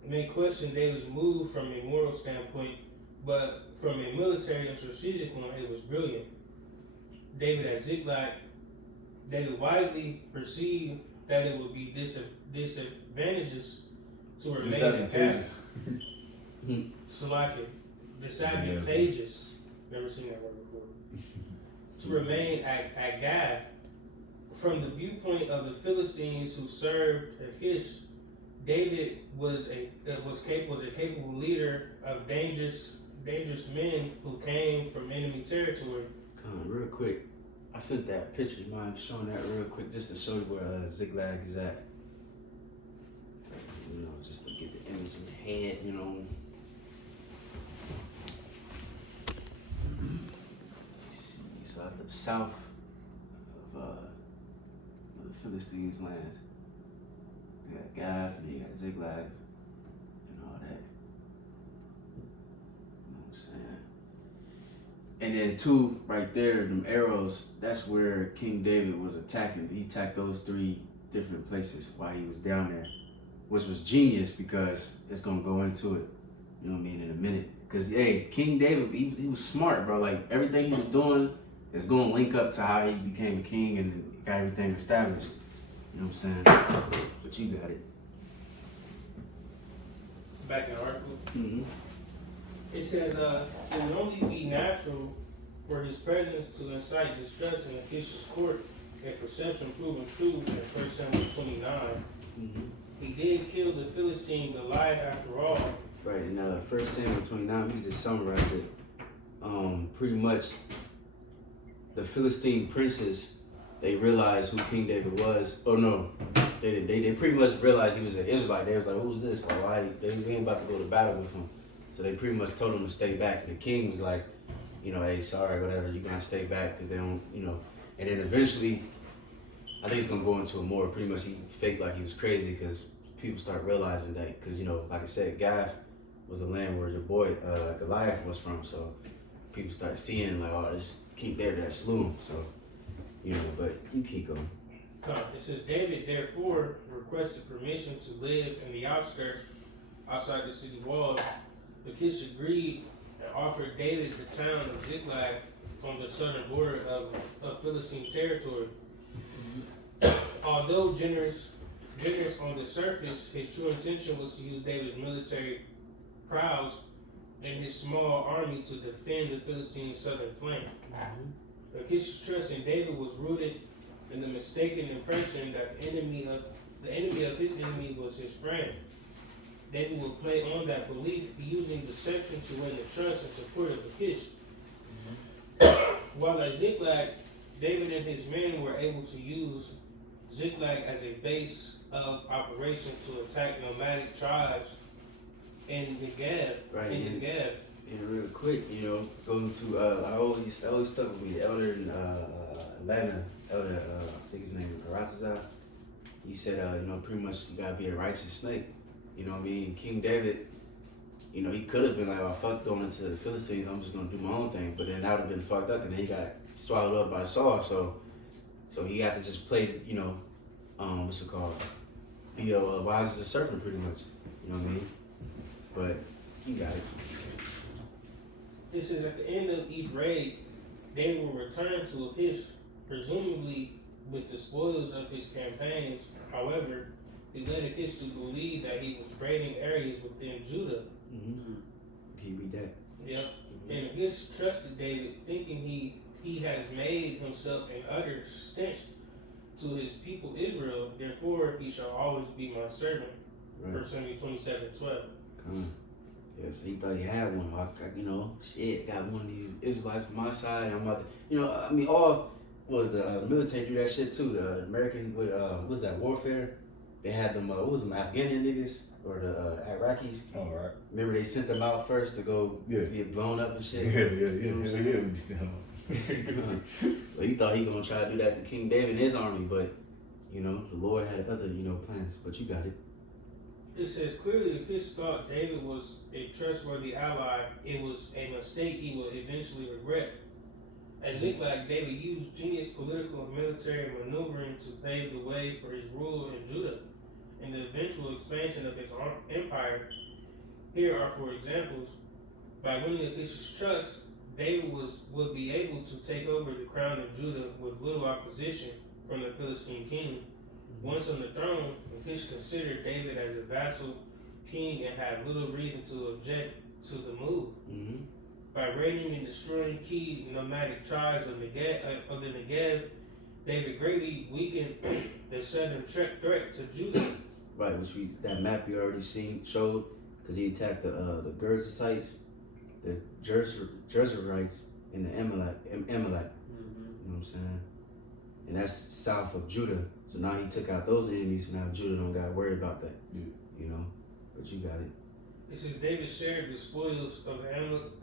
may question David's move from a moral standpoint, but from a military and strategic one, it was brilliant. David at Ziklag, David wisely perceived that it would be disadvantageous to remain Disadvantageous. disadvantageous. Never seen that word before. To remain at Gath. From the viewpoint of the Philistines who served Achish, David was a capable leader of dangerous men who came from enemy territory. Come on, real quick. I sent that picture. You mind showing that real quick just to show you where Ziklag is at? You know, just to get the image in your head, you know. It's the south of the Philistines' lands. You got Gath and you got Ziklag and all that. You know what I'm saying? And then two, right there, them arrows, that's where King David was attacking. He attacked those three different places while he was down there, which was genius because it's gonna go into it, you know what I mean, in a minute. Cause hey, King David, he was smart, bro. Like everything he was doing is gonna link up to how he became a king and got everything established. You know what I'm saying? But you got it. Back in the article. Mm-hmm. It says, it would only be natural for his presence to incite distress in Achish's court, a perception proven true in 1 Samuel 29. Mm-hmm. He did kill the Philistine Goliath after all. Right, in 1 Samuel 29, you just summarized it. Pretty much, the Philistine princes, they realized who King David was. Oh no, they didn't. They pretty much realized he was an Israelite. They was like, who's this? Like, why? They ain't about to go to battle with him. So they pretty much told him to stay back. The king was like, you know, hey, sorry, whatever, you gotta stay back because they don't, you know. And then eventually, I think it's gonna go into a more, pretty much he faked like he was crazy because people start realizing that, because, you know, like I said, Gath was the land where your boy Goliath was from. So people start seeing like, oh, this King David that slew him. So, you know, but you keep going. It says, David therefore requested permission to live in the outskirts outside the city walls. Achish agreed and offered David the town of Ziklag on the southern border of Philistine territory. Although generous on the surface, his true intention was to use David's military prowess and his small army to defend the Philistine southern flank. Achish's trust in David was rooted in the mistaken impression that the enemy of his enemy was his friend. David would play on that belief, using deception to win the trust and support of Achish. While at Ziklag, David and his men were able to use Ziklag as a base of operation to attack nomadic tribes in the Gab. Right. In the Gab. And real quick, you know, going to I always stuck with me. The elder in Atlanta, elder I think his name is Karatazar. He said, you know, pretty much you gotta be a righteous snake. You know what I mean? King David, you know, he could have been like, oh, fuck going into the Philistines, I'm just gonna do my own thing. But then that would have been fucked up, and then he got swallowed up by Saul. So he had to just play, you know, what's it called? Be wise as a serpent, pretty much. You know what I mean? But you got it. It says at the end of each raid, David will return to Achish, presumably with the spoils of his campaigns. However, he led Achish to believe that he was raiding areas within Judah. Mm-hmm. Can you read that? Yep. And Achish trusted David, thinking he has made himself an utter stench to his people Israel. Therefore, he shall always be my servant. Right. 1 Samuel 27:12. Come on. Yeah, so he thought he had one. You know, shit, got one of these Israelites on my side. I'm about to, you know, I mean, the military do that shit too. The American with, what was that, warfare? They had them, what was them, Afghani niggas or the Iraqis? All right. Remember they sent them out first to go get blown up and shit? Yeah. So he thought he gonna try to do that to King David and his army, but, you know, the Lord had other, you know, plans. But you got it. It says clearly if his thought David was a trustworthy ally, it was a mistake he would eventually regret. At Ziklag, David used genius political and military maneuvering to pave the way for his rule in Judah and the eventual expansion of his empire. Here are four examples. By winning Achish's trust, David would be able to take over the crown of Judah with little opposition from the Philistine king. Once on the throne, Achish considered David as a vassal king and had little reason to object to the move. Mm-hmm. By raiding and destroying key nomadic tribes of the Negev, David greatly weakened the southern threat to Judah. Right, that map we already showed, because he attacked the Gerzershites, the Jerzerites, and the Amalek. You know what I'm saying? And that's south of Judah. So now he took out those enemies, so now Judah don't got to worry about that. You know, but you got it. It says David shared the spoils of the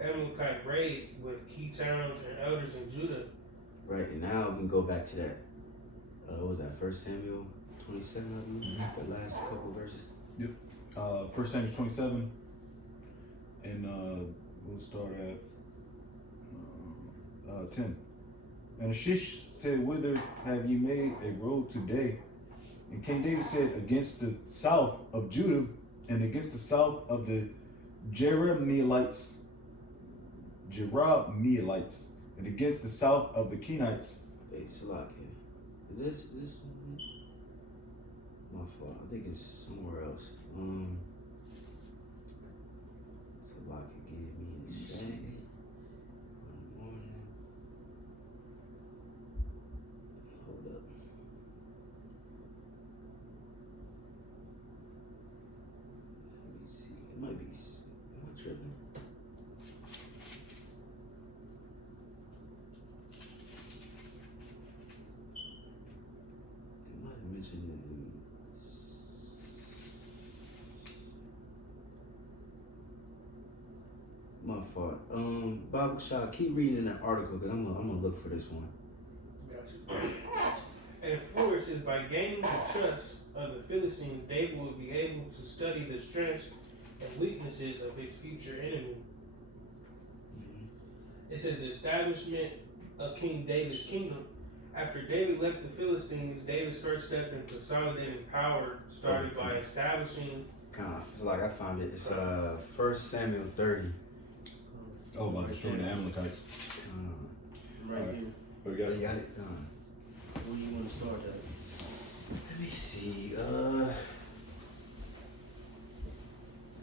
Amalekite raid with key towns and elders in Judah. Right, and now we can go back to that. What was that? 1 Samuel 27, I believe. The last couple verses. 1 Samuel 27, and we'll start at 10. And Achish said, "Whither have ye made a road today?" And King David said, "Against the south of Judah, and against the south of the Jerahmeelites, and against the south of the Kenites." Hey, Salakia. Is this one? My fault. I think it's somewhere else. Salakia gave me a shag. Hold up. Let me see. It might be. Am I tripping? It might have mentioned it in. My fault. Bible Shah, keep reading that article because I'm gonna look for this one. Gotcha. And four, it says, by gaining the trust of the Philistines, David will be able to study the strengths and weaknesses of his future enemy. It says the establishment of King David's kingdom. After David left the Philistines, David's first step in consolidating power started by establishing. It's like I found it. It's 1 Samuel 30. Oh, about destroying the Amalekites. Right Alright. here. What we got? You got it? Where you want to start at? Let me see.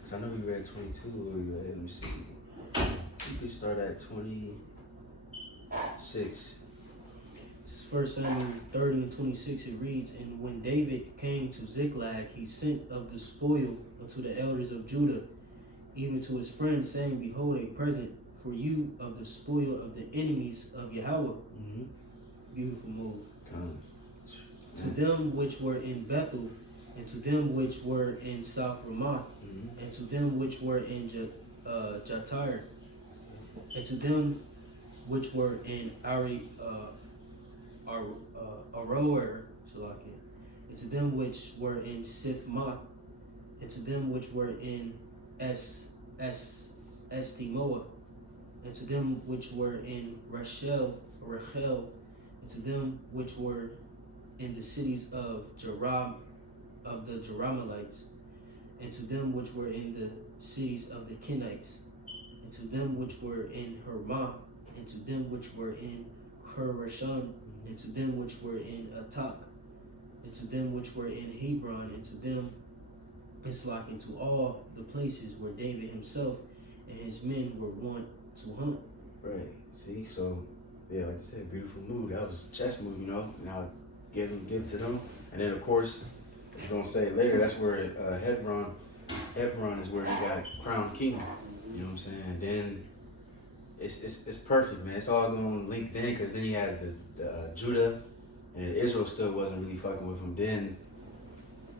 Cause I know we read 22. Let me see. You could start at 26. This is 1 Samuel 30 and 26. It reads, "And when David came to Ziklag, he sent of the spoil unto the elders of Judah, even to his friends, saying, Behold, a present for you of the spoil of the enemies of Yahweh." Mm-hmm. Beautiful move. To them which were in Bethel, and to them which were in South Ramoth, and to them which were in Jatir, and to them which were in Aroer, and to them which were in Sifmoth, and to them which were in Estimoa, and to them which were in Rachel, and to them which were in the cities of the Jerahmeelites, and to them which were in the cities of the Kenites, and to them which were in Hermah, and to them which were in Kerashon, and to them which were in Atak, and to them which were in Hebron, and to them into all the places where David himself and his men were wont to hunt. Right. See, so yeah, like I said, beautiful move. That was a chess move, you know. Now give it to them, and then of course, it's gonna say later that's where Hebron is where he got crowned king. You know what I'm saying? And then it's perfect, man. It's all gonna link then, because then he had the Judah, and Israel still wasn't really fucking with him. Then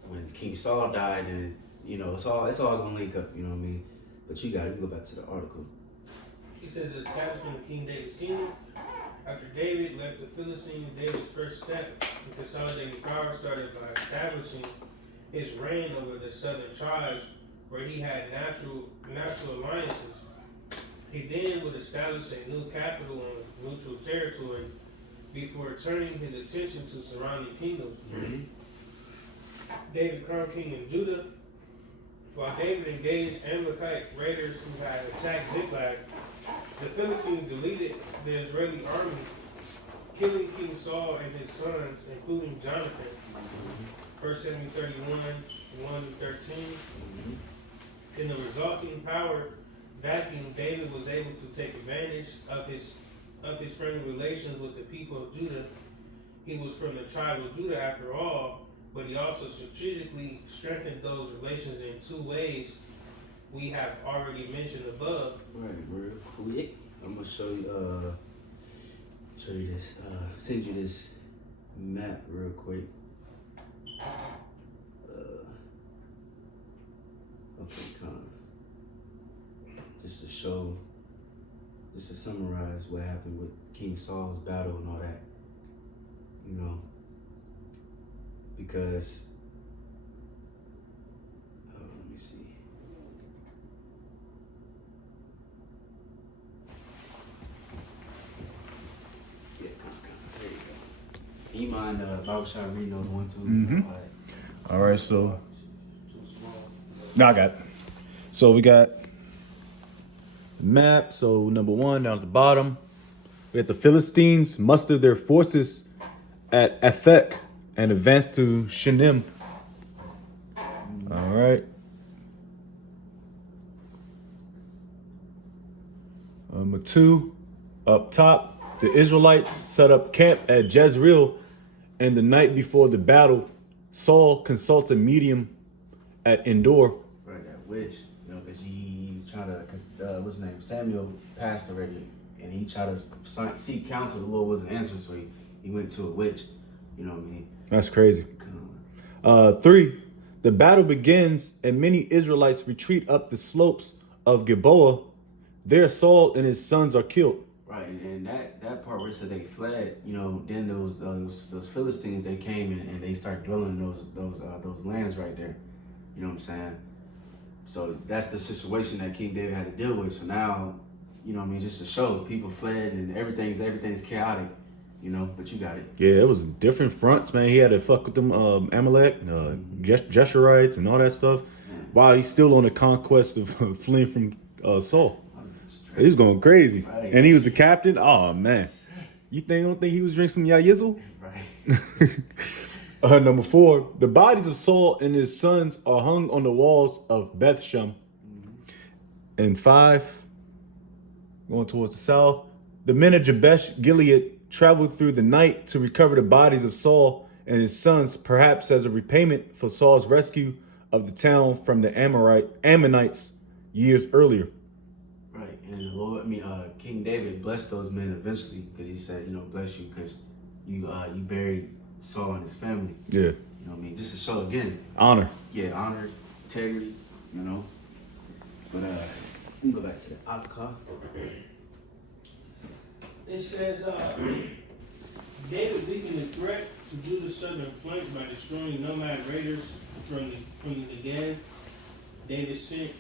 when King Saul died, and you know, it's all gonna link up. You know what I mean? But you got to go back to the article. He says the establishment of King David's kingdom. After David left the Philistines, David's first step in consolidating power started by establishing his reign over the southern tribes, where he had natural alliances. He then would establish a new capital on neutral territory before turning his attention to surrounding kingdoms. David crowned king in Judah. While David engaged Amalekite raiders who had attacked Ziklag, the Philistines deleted the Israeli army, killing King Saul and his sons, including Jonathan. 1 Samuel 31, 1-13. In the resulting power vacuum, David was able to take advantage of his friendly relations with the people of Judah. He was from the tribe of Judah after all, but he also strategically strengthened those relations in two ways we have already mentioned above. Right, real quick. I'm gonna show you this. Send you this map real quick. Okay, just to summarize what happened with King Saul's battle and all that, you know, because, let me see. Yeah, there you go. Do you mind, Bible shot reading those 1, 2? Mhm. All right, so. Too small. No, I got it. So we got the map. So number 1 down at the bottom, we got the Philistines mustered their forces at Aphek and advanced to Shunem. All right. Number 2, up top, the Israelites set up camp at Jezreel, and the night before the battle, Saul consulted medium at Endor. Right, that witch, you know, because he tried to, what's his name? Samuel passed already, and he tried to seek counsel. The Lord wasn't answering, so he went to a witch. You know what I mean? That's crazy. 3, the battle begins, and many Israelites retreat up the slopes of Gilboa. There, Saul and his sons are killed. Right, and that part where it said they fled, you know, then those Philistines, they came and they started dwelling in those lands right there. You know what I'm saying? So that's the situation that King David had to deal with. So now, you know what I mean, just to show people fled and everything's chaotic, you know, but you got it. Yeah, it was different fronts, man. He had to fuck with them Amalek, Jeshurites and all that stuff. While he's still on the conquest of fleeing from Saul. He's going crazy. Right. And he was the captain. Oh, man. You don't think he was drinking some Yayizzle? Right. Number 4, the bodies of Saul and his sons are hung on the walls of Bethshem. And 5, going towards the south, the men of Jabesh Gilead traveled through the night to recover the bodies of Saul and his sons, perhaps as a repayment for Saul's rescue of the town from the Ammonites years earlier. Right, and the Lord, King David blessed those men eventually because he said, you know, bless you because you buried Saul and his family. Yeah. You know what I mean? Just to show again. Honor. Yeah, honor, integrity, you know. But let me go back to the Akkad. It says, David weakened the threat to Judah's southern flank by destroying nomad raiders from the Negev. David sent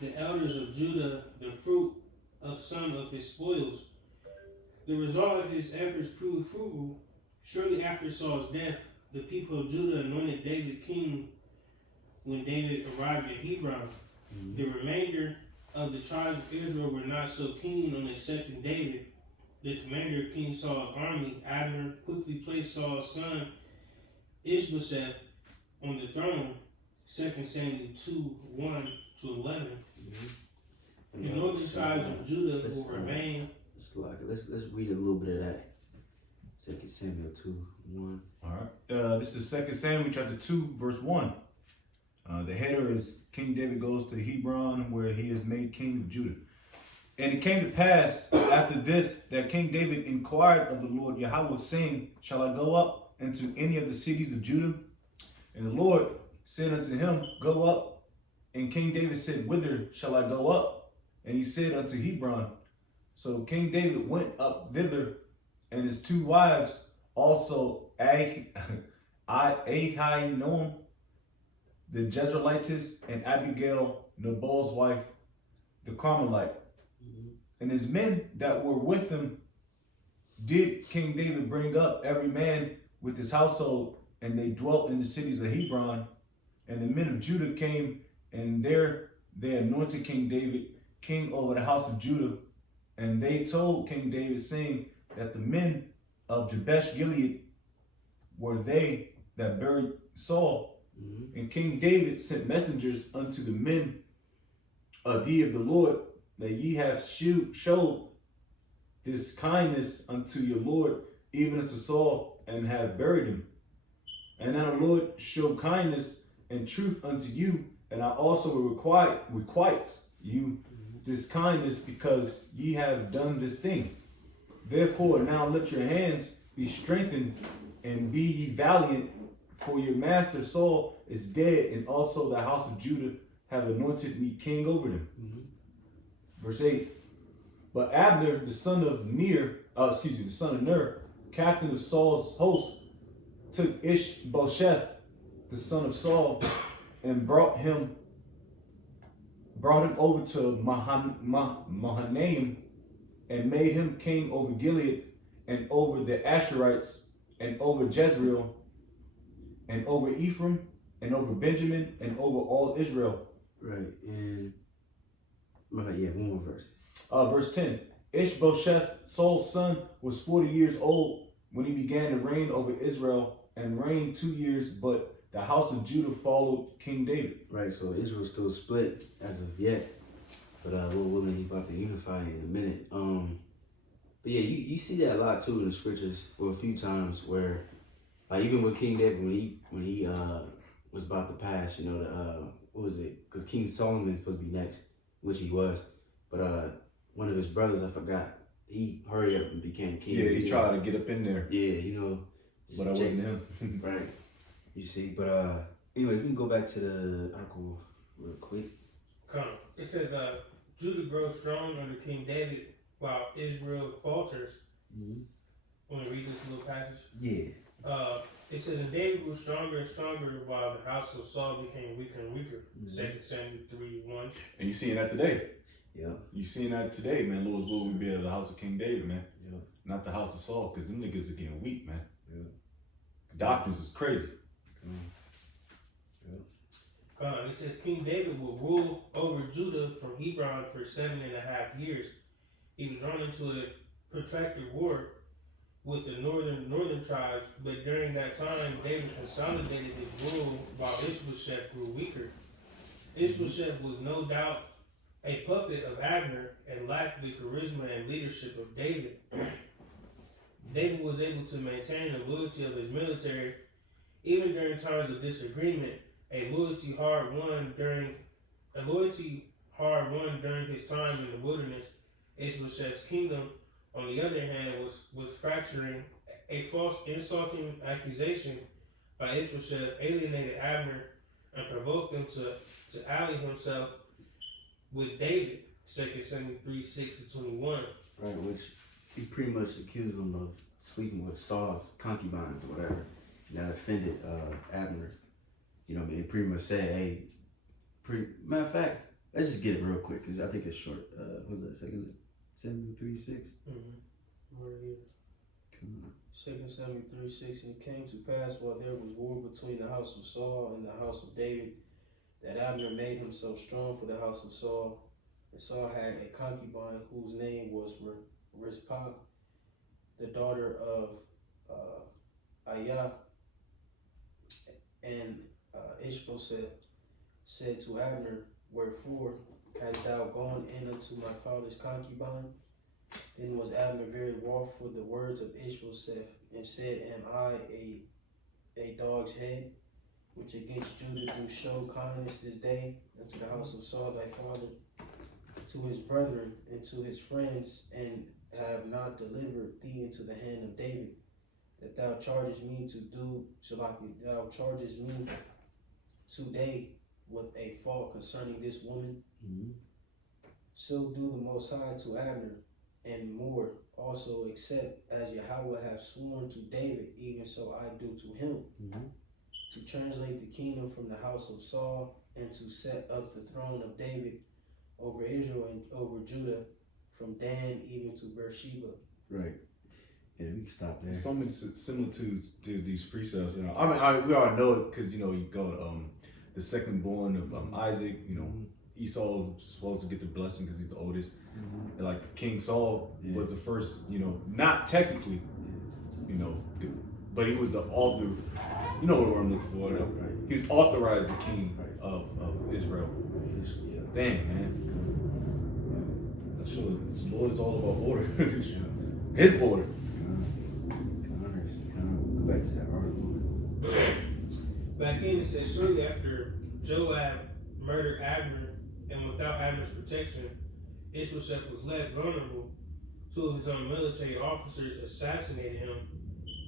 the elders of Judah the fruit of some of his spoils. The result of his efforts proved fruitful. Shortly after Saul's death, the people of Judah anointed David king when David arrived at Hebron. The remainder of the tribes of Israel were not so keen on accepting David. The commander of King Saul's army, Abner, quickly placed Saul's son Ishbosheth on the throne. 2 Samuel 2:1-11. The northern tribes of Judah will remain. Let's read a little bit of that. 2 Samuel 2:1. All right. This is 2 Samuel chapter 2, verse 1. The header is King David goes to Hebron where he is made king of Judah. And it came to pass after this that King David inquired of the Lord Yahweh, saying, shall I go up into any of the cities of Judah? And the Lord said unto him, go up. And King David said, whither shall I go up? And he said unto Hebron. So King David went up thither, and his 2 wives, also Ahinoam the Jezreelitess, and Abigail, Nabal's wife, the Carmelite. And his men that were with him did King David bring up, every man with his household, and they dwelt in the cities of Hebron. And the men of Judah came, and there they anointed King David king over the house of Judah. And they told King David, saying that the men of Jabesh Gilead were they that buried Saul. And King David sent messengers unto the men of ye of the Lord, that ye have showed this kindness unto your Lord, even unto Saul, and have buried him. And now the Lord show kindness and truth unto you, and I also will requite you this kindness, because ye have done this thing. Therefore now let your hands be strengthened, and be ye valiant, for your master Saul is dead, and also the house of Judah have anointed me king over them. Verse 8. But Abner, the son of Ner, captain of Saul's host, took Ishbosheth, the son of Saul, and brought him over to Mahanaim, and made him king over Gilead, and over the Asherites, and over Jezreel, and over Ephraim, and over Benjamin, and over all Israel. Right, and one more verse. Verse 10. Ishbosheth, Saul's son, was 40 years old when he began to reign over Israel, and reigned 2 years, but the house of Judah followed King David. Right, so Israel's still split as of yet, but we're willing, he's about to unify in a minute. But yeah, you see that a lot too in the scriptures, or a few times where, like even with King David, when he was about to pass, what was it? Because King Solomon is supposed to be next, which he was, but one of his brothers, I forgot, he hurried up and became king. Yeah, he tried to get up in there. Yeah, but I wasn't him. Right. You see, but anyways, we can go back to the article real quick. It says, Judah grows strong under King David, while Israel falters. Want to read this little passage? Yeah. It says, and David grew stronger and stronger, while the house of Saul became weaker and weaker. 2 Samuel 3:1. And you seeing that today. Yeah. You seeing that today, man. Lord's will we be at the house of King David, man. Yeah. Not the house of Saul, because them niggas are getting weak, man. Yeah. Doctrines is crazy. It says King David will rule over Judah from Hebron for 7.5 years. He was drawn into a protracted war with the northern tribes, but during that time David consolidated his rule while Ishbosheth grew weaker. Ishbosheth was no doubt a puppet of Abner and lacked the charisma and leadership of David. David was able to maintain the loyalty of his military even during times of disagreement. A loyalty hard won during his time in the wilderness. Ishbosheth's kingdom, on the other hand, was fracturing. A false insulting accusation by Ishbosheth alienated Abner and provoked him to ally himself with David. 2 Samuel 3:6-21. Right, which he pretty much accused him of sleeping with Saul's concubines or whatever. And that offended Abner. It pretty much said, hey, matter of fact, let's just get it real quick, because I think it's short. What was that, 2 Samuel 3:6? Right here. Come on. 2 Samuel 3:6, and it came to pass while there was war between the house of Saul and the house of David, that Abner made himself strong for the house of Saul. And Saul had a concubine whose name was Rizpah, the daughter of Aiah. And Ishbosheth said to Abner, wherefore hast thou gone in unto my father's concubine? Then was Abner very wroth for the words of Ishbosheth, and said, am I a dog's head, which against Judah do show kindness this day unto the house of Saul thy father, to his brethren and to his friends, and have not delivered thee into the hand of David, that thou chargest me to do, thou chargest me today with a fault concerning this woman? So do the Most High to Abner, and more also, except as Yahweh hath sworn to David, even so I do to him. to translate the kingdom from the house of Saul, and to set up the throne of David over Israel and over Judah, from Dan even to Beersheba. Right. Yeah, we can stop there. So many similitudes to these precepts. You know, we already know it because you know you go to the second born of Isaac. You know, Esau was supposed to get the blessing because he's the oldest. And like King Saul was the first. You know, not technically. You know, but he was the author. You know what I'm looking for. Right. He was authorized the king of Israel. Yeah. Dang, man. That shows the Lord is all about order. His order. Go back to that article. Back in, it says, shortly after Joab murdered Abner, and without Abner's protection, Ishbosheth was left vulnerable. Two of his own military officers assassinated him.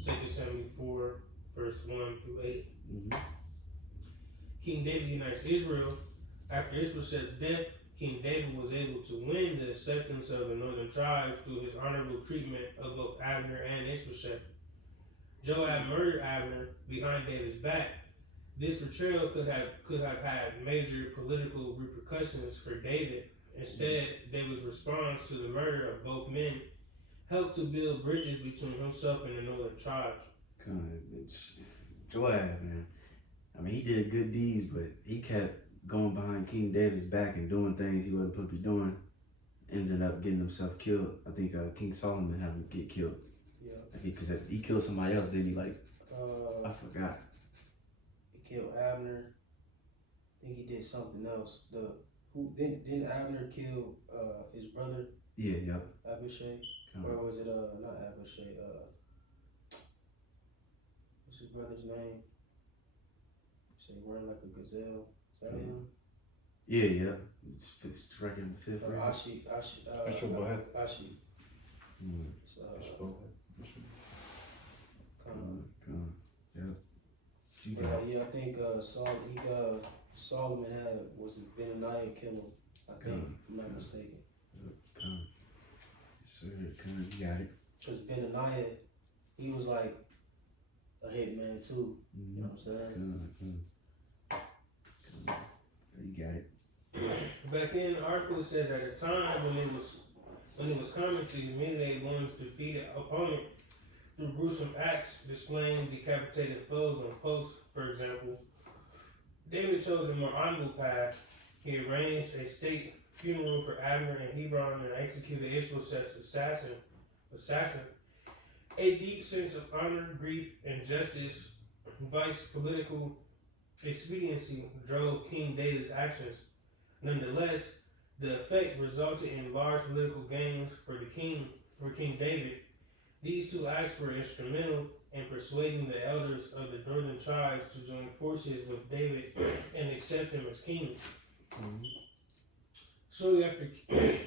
2 Samuel 4, verse 1 through 8. King David unites Israel. After Ishbosheth's death, King David was able to win the acceptance of the northern tribes through his honorable treatment of both Abner and Ishbosheth. Joab murdered Abner behind David's back. This betrayal could have had major political repercussions for David. Instead, David's response to the murder of both men helped to build bridges between himself and the northern tribes. Joab, man. I mean, he did good deeds, but he kept going behind King David's back and doing things he wasn't supposed to be doing. Ended up getting himself killed. I think King Solomon had him get killed. Yeah. Because he killed somebody else, didn't he? Like, I forgot. He killed Abner. I think he did something else. Didn't Abner kill his brother? Yeah. Abishai? Or was it not Abishai? What's his brother's name? Say run like a gazelle. Is that him? Yeah. It's right in the 5th grade. Ashi. Yeah, I think Solomon was Benaniah kill him, I think, if I'm not mistaken. Sir, you got it. Because Benaniah, he was like a hitman too. You know what I'm saying? You got it. Back in the article, it says at the time when it was common to humiliate one's defeated opponent through gruesome acts, displaying decapitated foes on posts, for example, David chose a more honorable path. He arranged a state funeral for Abner in Hebron and executed Ishbosheth's assassin. A deep sense of honor, grief, and justice, vice political expediency drove King David's actions. Nonetheless, the effect resulted in large political gains for King David. These two acts were instrumental in persuading the elders of the northern tribes to join forces with David and accept him as king. Shortly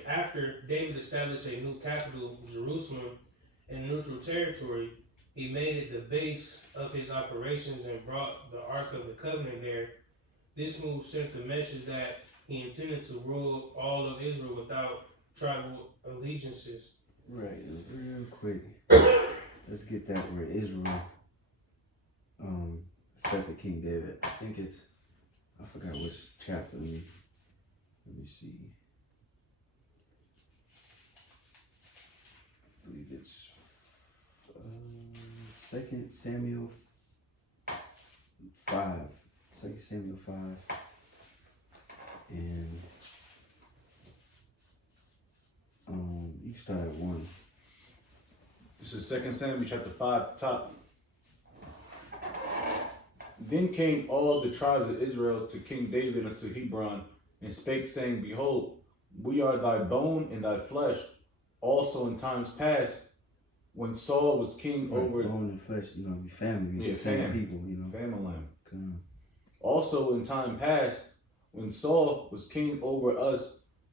after David established a new capital, Jerusalem, in neutral territory, he made it the base of his operations and brought the Ark of the Covenant there. This move sent the message that he intended to rule all of Israel without tribal allegiances. Right, real quick. Let's get that where Israel accepted King David. I think I forgot which chapter. Let me see. I believe it's 2 Samuel 5. 2 Samuel 5. And you can start at 1. This is 2 Samuel chapter 5, top. Then came all the tribes of Israel to King David unto Hebron, and spake, saying, Behold, we are thy bone and thy flesh. Also in times past, when Saul was king over bone and flesh, we family, yeah, same people, family lamb. Also in time past, when Saul was king over us,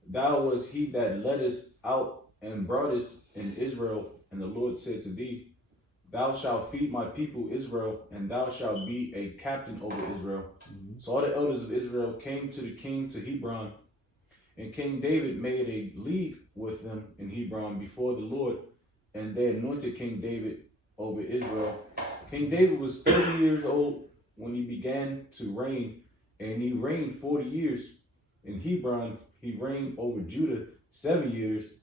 thou was he that led us out and brought us in Israel. And the Lord said to thee, Thou shalt feed my people Israel, and thou shalt be a captain over Israel. So all the elders of Israel came to the king to Hebron, and King David made a league with them in Hebron before the Lord, and they anointed King David over Israel. King David was 30 years old when he began to reign, and he reigned 40 years. In Hebron, he reigned over Judah 7 years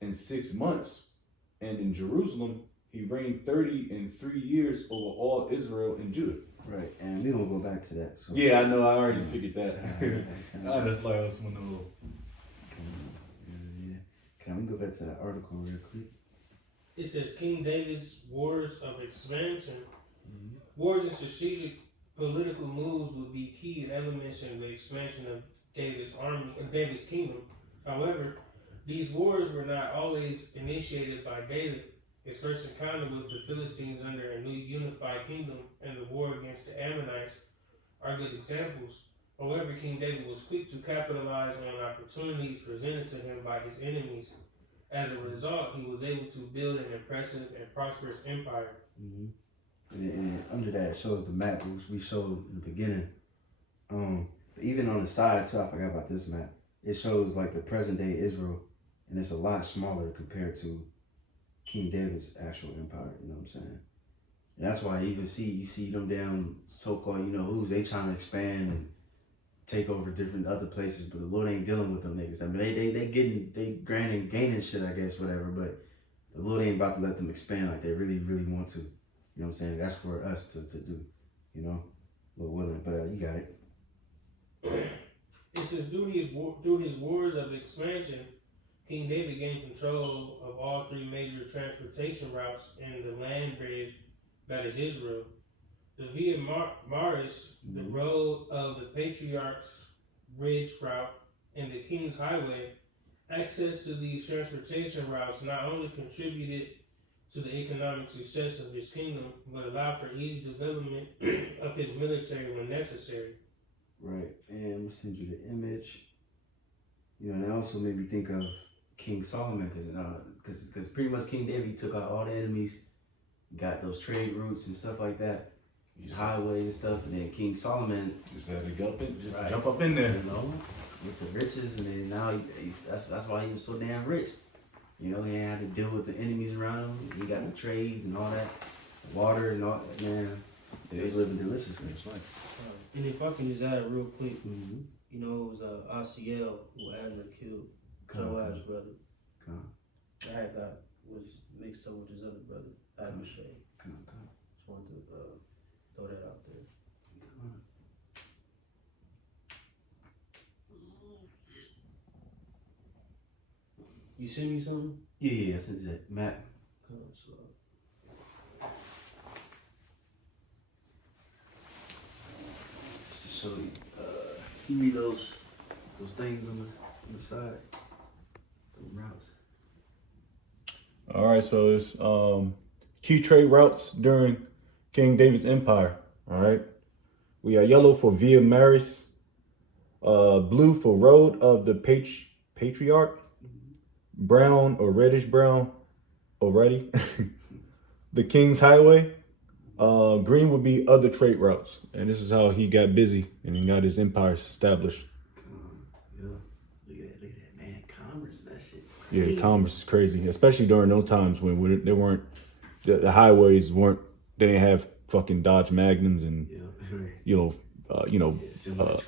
and 6 months. And in Jerusalem, he reigned 33 years over all Israel and Judah. Right, and we're gonna go back to that. So. Yeah, I know. I already figured that. I just like us one of Can we go back to that article real quick? It says King David's wars of expansion. Wars and strategic political moves would be key elements in the expansion of David's army and David's kingdom. However, these wars were not always initiated by David. His first encounter with the Philistines under a new unified kingdom and the war against the Ammonites are good examples. However, King David was quick to capitalize on opportunities presented to him by his enemies. As a result, he was able to build an impressive and prosperous empire. And under that, it shows the map which we showed in the beginning. But even on the side too, I forgot about this map. It shows like the present day Israel, and it's a lot smaller compared to King David's actual empire. You know what I'm saying? And that's why you see them damn so-called, who's they trying to expand and take over different other places, but the Lord ain't dealing with them niggas. I mean, they gaining shit, I guess, whatever. But the Lord ain't about to let them expand like they really, really want to. You know what I'm saying? That's for us to do, Lord willing. But you got it. It says through his wars of expansion, King David gained control of all three major transportation routes in the land bridge that is Israel. The Via Maris, the road of the Patriarch's Ridge route, and the King's Highway. Access to these transportation routes not only contributed to the economic success of his kingdom, but allowed for easy development of his military when necessary. Right, and I'm gonna send you the image. And it also made me think of King Solomon, because pretty much King David took out all the enemies, got those trade routes and stuff like that, highways and stuff, and then King Solomon just had to jump up in there, with the riches, and then now that's why he was so damn rich. He ain't had to deal with the enemies around him. He got the trades and all that, water and all that. Man, they was living delicious life. And if I can just add real quick, it was RCL who Abner killed Joab's brother. That guy was mixed up with his other brother, Abishai. Just wanted to throw that out there. You send me something? Yeah, I sent you that map. Come on, slow. Just to show you. Give me those things on the side. Those routes. All right, so it's key trade routes during King David's empire. All right, we got yellow for Via Maris, blue for Road of the Patriarch, brown or reddish brown already, the King's Highway. Green would be other trade routes, and this is how he got busy and he got his empire established. Look at that, man. Commerce, that shit. Yeah, commerce is crazy, especially during those times when they weren't, the highways weren't, they didn't have fucking Dodge Magnums and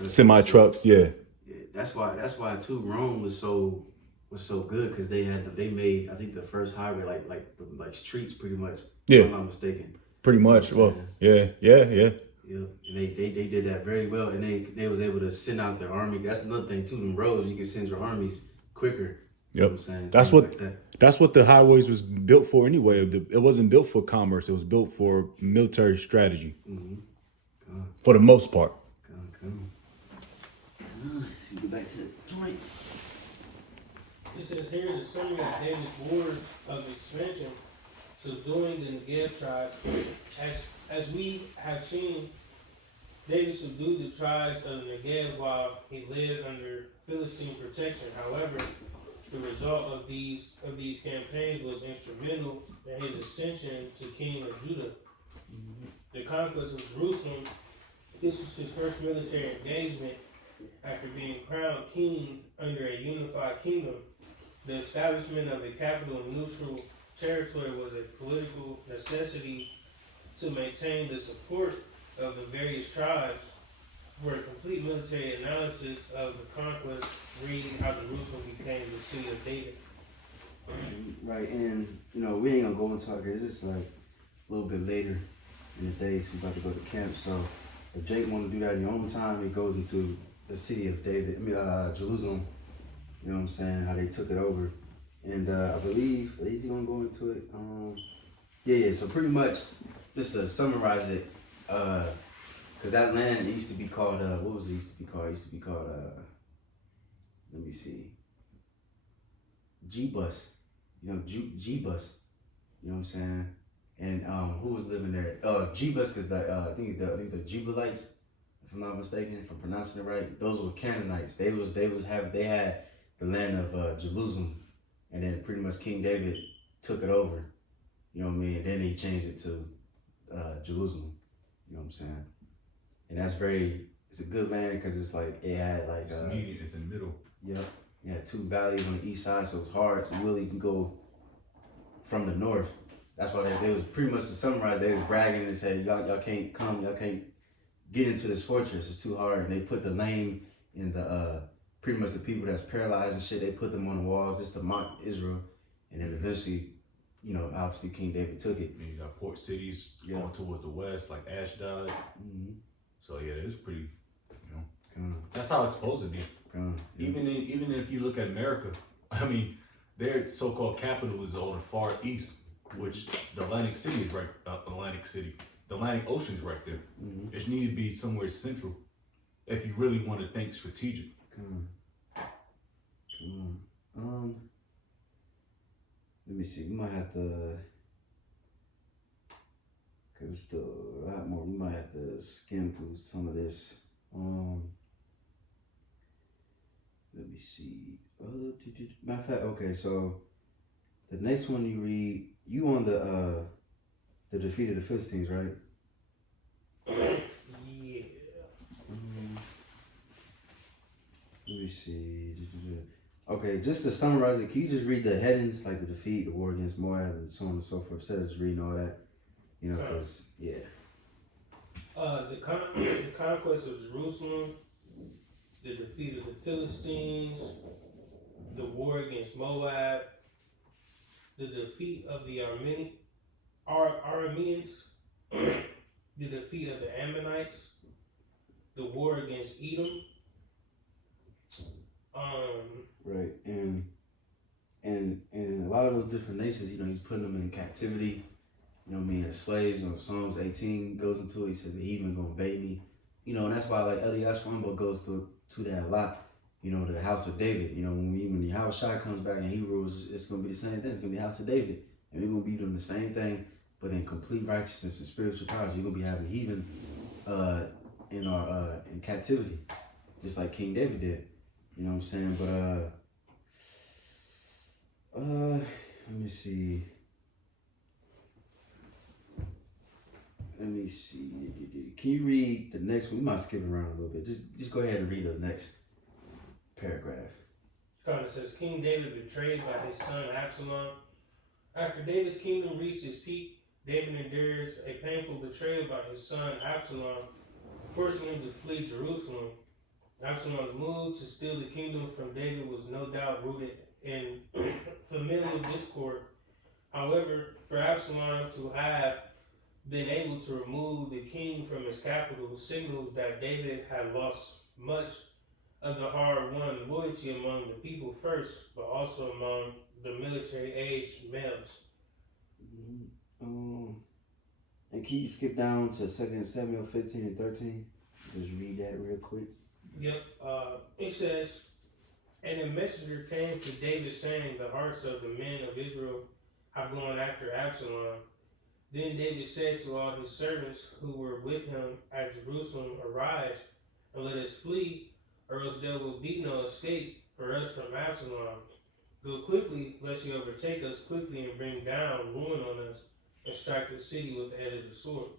semi trucks. Yeah, that's why too. Rome was so good because they made, I think, the first highway like streets pretty much. Yeah, if I'm not mistaken. Pretty much. Well, yeah. Yeah, and they did that very well, and they was able to send out their army. That's another thing too. Them roads, you can send your armies quicker. Yep. You know what I'm saying? That's what the highways was built for anyway. It wasn't built for commerce. It was built for military strategy. For the most part. So you go back to the joint. It says here is a summary of David's wars of expansion, subduing the Negev tribes. As we have seen, David subdued the tribes of the Negev while he lived under Philistine protection. However, the result of these campaigns was instrumental in his ascension to king of Judah. The conquest of Jerusalem, this was his first military engagement after being crowned king under a unified kingdom. The establishment of a capital in neutral territory was a political necessity to maintain the support of the various tribes. For a complete military analysis of the conquest, read how Jerusalem became the city of David. Right, and we ain't gonna go into it because it's like a little bit later in the day, so we about to go to camp. So if Jake want to do that in your own time, he goes into the city of David, Jerusalem. You know what I'm saying? How they took it over, and I believe is he gonna go into it? Yeah. So pretty much, just to summarize it, because that land it used to be called what was it used to be called? It used to be called let me see, G-Bus. G-Bus. You know what I'm saying? And who was living there? G-Bus, because I think the Jubilees, if I'm not mistaken, if I'm pronouncing it right, those were Canaanites. They had the land of Jerusalem, and then pretty much King David took it over. You know what I mean? And then he changed it to Jerusalem. You know what I'm saying? And it's a good land because it's like it had like It's medium, it's in the middle. Yep. You had 2 valleys on the east side, so it's hard. So really, you can go from the north. That's why they was pretty much to summarize. They was bragging and said, y'all can't come, y'all can't get into this fortress. It's too hard. And they put the lame and the pretty much the people that's paralyzed and shit. They put them on the walls just to mock Israel. And then eventually, obviously King David took it. And you got port cities going towards the west, like Ashdod. Mm-hmm. So yeah, it was pretty. That's how it's supposed to be. Even if you look at America, I mean, their so-called capital is on the far east, which the Atlantic City is right. The Atlantic Ocean is right there. Mm-hmm. It need to be somewhere central, if you really want to think strategic. Let me see. We might have to, cause it's still a lot more. We might have to skim through some of this. Let me see. Matter of fact, okay. So the next one you read, you on the defeat of the Philistines, right? Yeah. Let me see. Okay, just to summarize it, can you just read the headings, like the defeat, the war against Moab, and so on and so forth, instead of just reading all that? Because, yeah. The conquest of Jerusalem, the defeat of the Philistines, the war against Moab, the defeat of the Arameans, the defeat of the Ammonites, the war against Edom. Right, and a lot of those different nations, he's putting them in captivity. You know what I mean? As slaves. Psalms 18 goes into it. He says the heathen gonna obey me. And that's why like Elias Rambo goes to that a lot. The house of David. When the house Shai comes back and he rules, it's gonna be the same thing. It's gonna be the house of David, and we're gonna be doing the same thing, but in complete righteousness and spiritual powers. You're gonna be having heathen in captivity, just like King David did. You know what I'm saying? But let me see. Can you read the next one? We might skip around a little bit. Just go ahead and read the next paragraph. Kind of says King David betrayed by his son Absalom. After David's kingdom reached its peak, David endures a painful betrayal by his son Absalom, forcing him to flee Jerusalem. Absalom's move to steal the kingdom from David was no doubt rooted in familial discord. However, for Absalom to have been able to remove the king from his capital signals that David had lost much of the hard-won loyalty among the people first, but also among the military-aged males. And can you skip down to 2 Samuel 15 and 13? Just read that real quick. Yep. It says, and a messenger came to David saying, the hearts of the men of Israel have gone after Absalom. Then David said to all his servants who were with him at Jerusalem, arise and let us flee, or else there will be no escape for us from Absalom. Go quickly, lest he overtake us quickly and bring down ruin on us, and strike the city with the edge of the sword.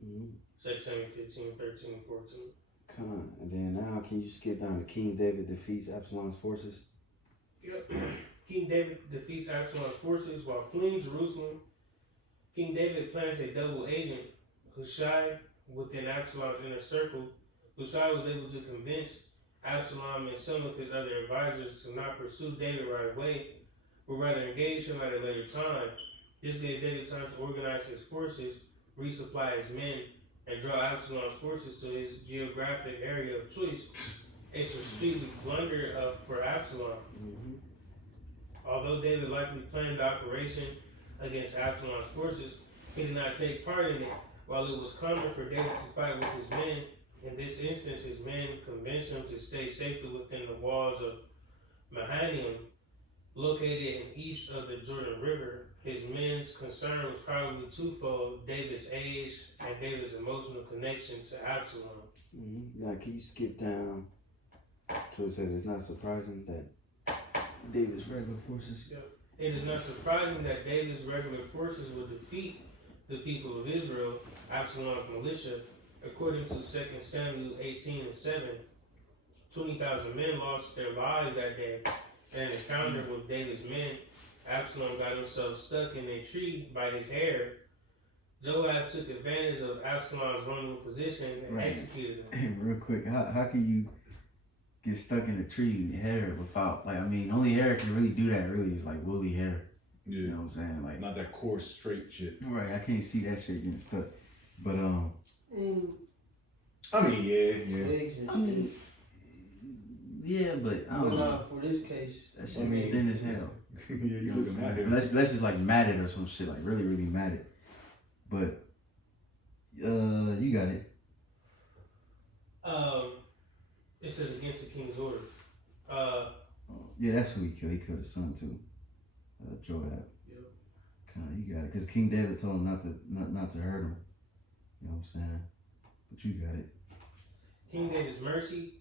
2 Samuel 15, 13, 14. Come on. And then now can you skip down to King David defeats Absalom's forces? Yep. King David defeats Absalom's forces while fleeing Jerusalem. King David plans a double agent, Hushai, within Absalom's inner circle, Hushai was able to convince Absalom and some of his other advisors to not pursue David right away, but rather engage him at a later time. This gave David time to organize his forces, resupply his men, and draw Absalom's forces to his geographic area of choice. A strategic blunder for Absalom. Although David likely planned the operation against Absalom's forces, he did not take part in it. While it was common for David to fight with his men, in this instance his men convinced him to stay safely within the walls of Mahanaim, located east of the Jordan River. His men's concern was probably twofold: David's age and David's emotional connection to Absalom. Now, can you skip down so it says it's not surprising that David's regular forces? It is not surprising that David's regular forces would defeat the people of Israel, Absalom's militia. According to 2 Samuel 18:7, 20,000 men lost their lives that day. In an encounter with David's men, Absalom got himself stuck in a tree by his hair. Joab took advantage of Absalom's vulnerable position and executed him. Real quick, how can you get stuck in a tree in your hair without, like, I mean, only hair can really do that, really, is like woolly hair. Yeah. You know what I'm saying? Like, not that coarse, straight shit. Right, I can't see that shit getting stuck. But, I mean, yeah. Twigs and I mean, yeah, but I But don't know. nah, for this case, That shit be thin as hell. Yeah, you looking at it. Unless it's like matted or some shit, like really, really matted. But, you got it. It says against the king's orders. Yeah, that's who he killed. He killed his son too, Joab. Yep. Kind of, you got it. Because King David told him not to hurt him. You know what I'm saying? But you got it. King David's mercy.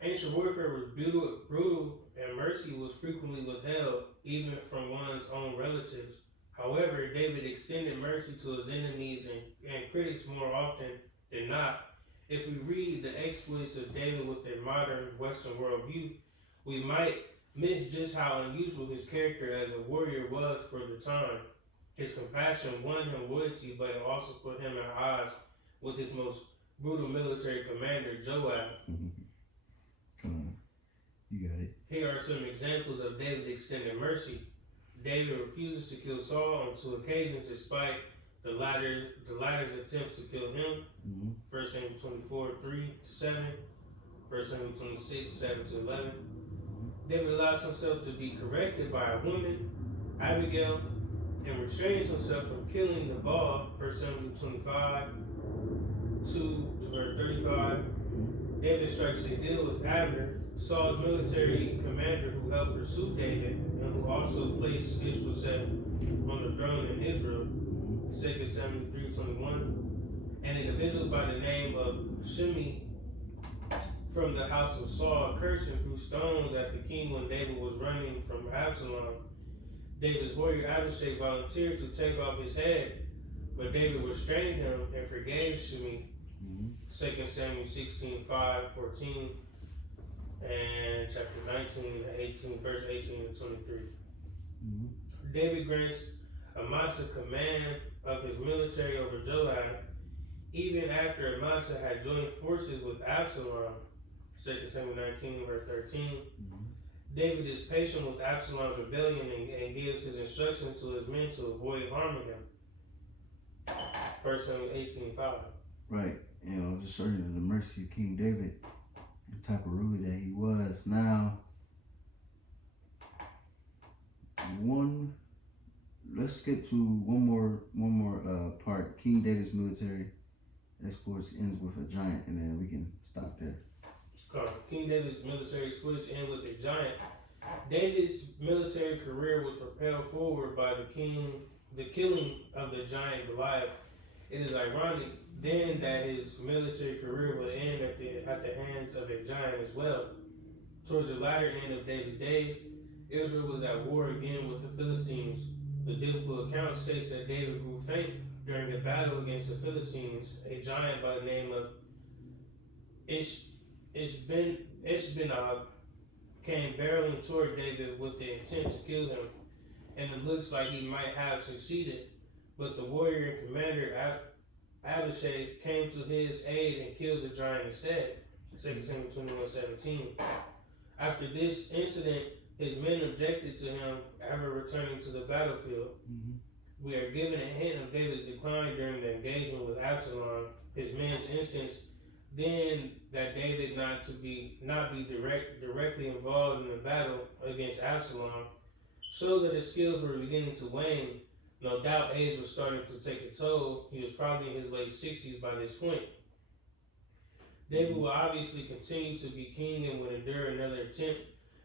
Ancient warfare was brutal, and mercy was frequently withheld, even from one's own relatives. However, David extended mercy to his enemies and critics more often than not. If we read the exploits of David with a modern Western worldview, we might miss just how unusual his character as a warrior was for the time. His compassion won him loyalty, but it also put him at odds with his most brutal military commander, Joab. Come on. You got it. Here are some examples of David extending mercy. David refuses to kill Saul on 2 occasions despite the latter's attempts to kill him. 1 Samuel 24:3-7, 1 Samuel 26:7-11. David allows himself to be corrected by a woman, Abigail, and restrains himself from killing Nabal, 1 Samuel 25:2-35. David strikes a deal with Abner, Saul's military commander who helped pursue David and who also placed Ishbosheth on the throne in Israel, 2 Samuel 3:21. An individual by the name of Shimei from the house of Saul cursed and threw stones at the king when David was running from Absalom. David's warrior Abishai volunteered to take off his head, but David restrained him and forgave Shimei. 2 Samuel 16:5-14 and chapter 19:18, verse 18-23. David grants Amasa command of his military over Joab, even after Amasa had joined forces with Absalom. 2 Samuel 19, verse 13. David is patient with Absalom's rebellion and gives his instructions to his men to avoid harming him. 1 Samuel 18:5. Right. You know, just showing you the mercy of King David, the type of ruler that he was. Now, let's get to one more part. King David's military exploits ends with a giant, and then we can stop there. King David's military exploits end with a giant. David's military career was propelled forward by the killing of the giant Goliath. It is ironic then that his military career would end at the hands of a giant as well. Towards the latter end of David's days, Israel was at war again with the Philistines. The biblical account states that David grew faint during a battle against the Philistines. A giant by the name of Ishbenab came barreling toward David with the intent to kill him, and it looks like he might have succeeded, but the warrior and commander Abishai came to his aid and killed the giant instead. 2 Samuel 21:17. After this incident, his men objected to him ever returning to the battlefield. We are given a hint of David's decline during the engagement with Absalom. His men's instance then that David not be directly involved in the battle against Absalom shows that his skills were beginning to wane. No doubt age was starting to take a toll. He was probably in his late 60s by this point. David will obviously continue to be king and would endure another attempt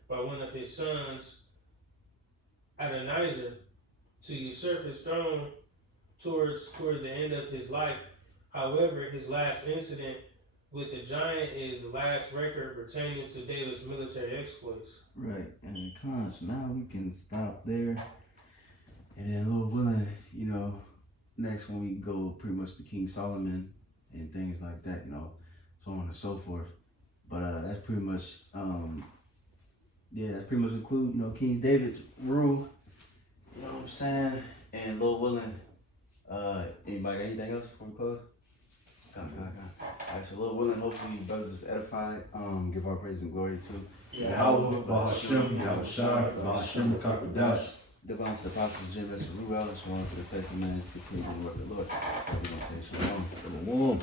by one of his sons, Adonijah, to usurp his throne towards the end of his life. However, his last incident with the giant is the last record pertaining to David's military exploits. Right, and so now we can stop there. And then, Lord willing, next one we go pretty much to King Solomon and things like that, so on and so forth. But that's pretty much, that's pretty much include, King David's rule. You know what I'm saying? And Lord willing, anybody got anything else before we close? Come. Alright, so Lord willing, hopefully you brothers is edified. Give our praise and glory to Yahweh, Bahashem, Yahushua, Bahashem, Kakadash. Divine to the apostles, Gms Ruel, as well as to the faithful man, continue to work the Lord. Everyone say shalom. Shalom.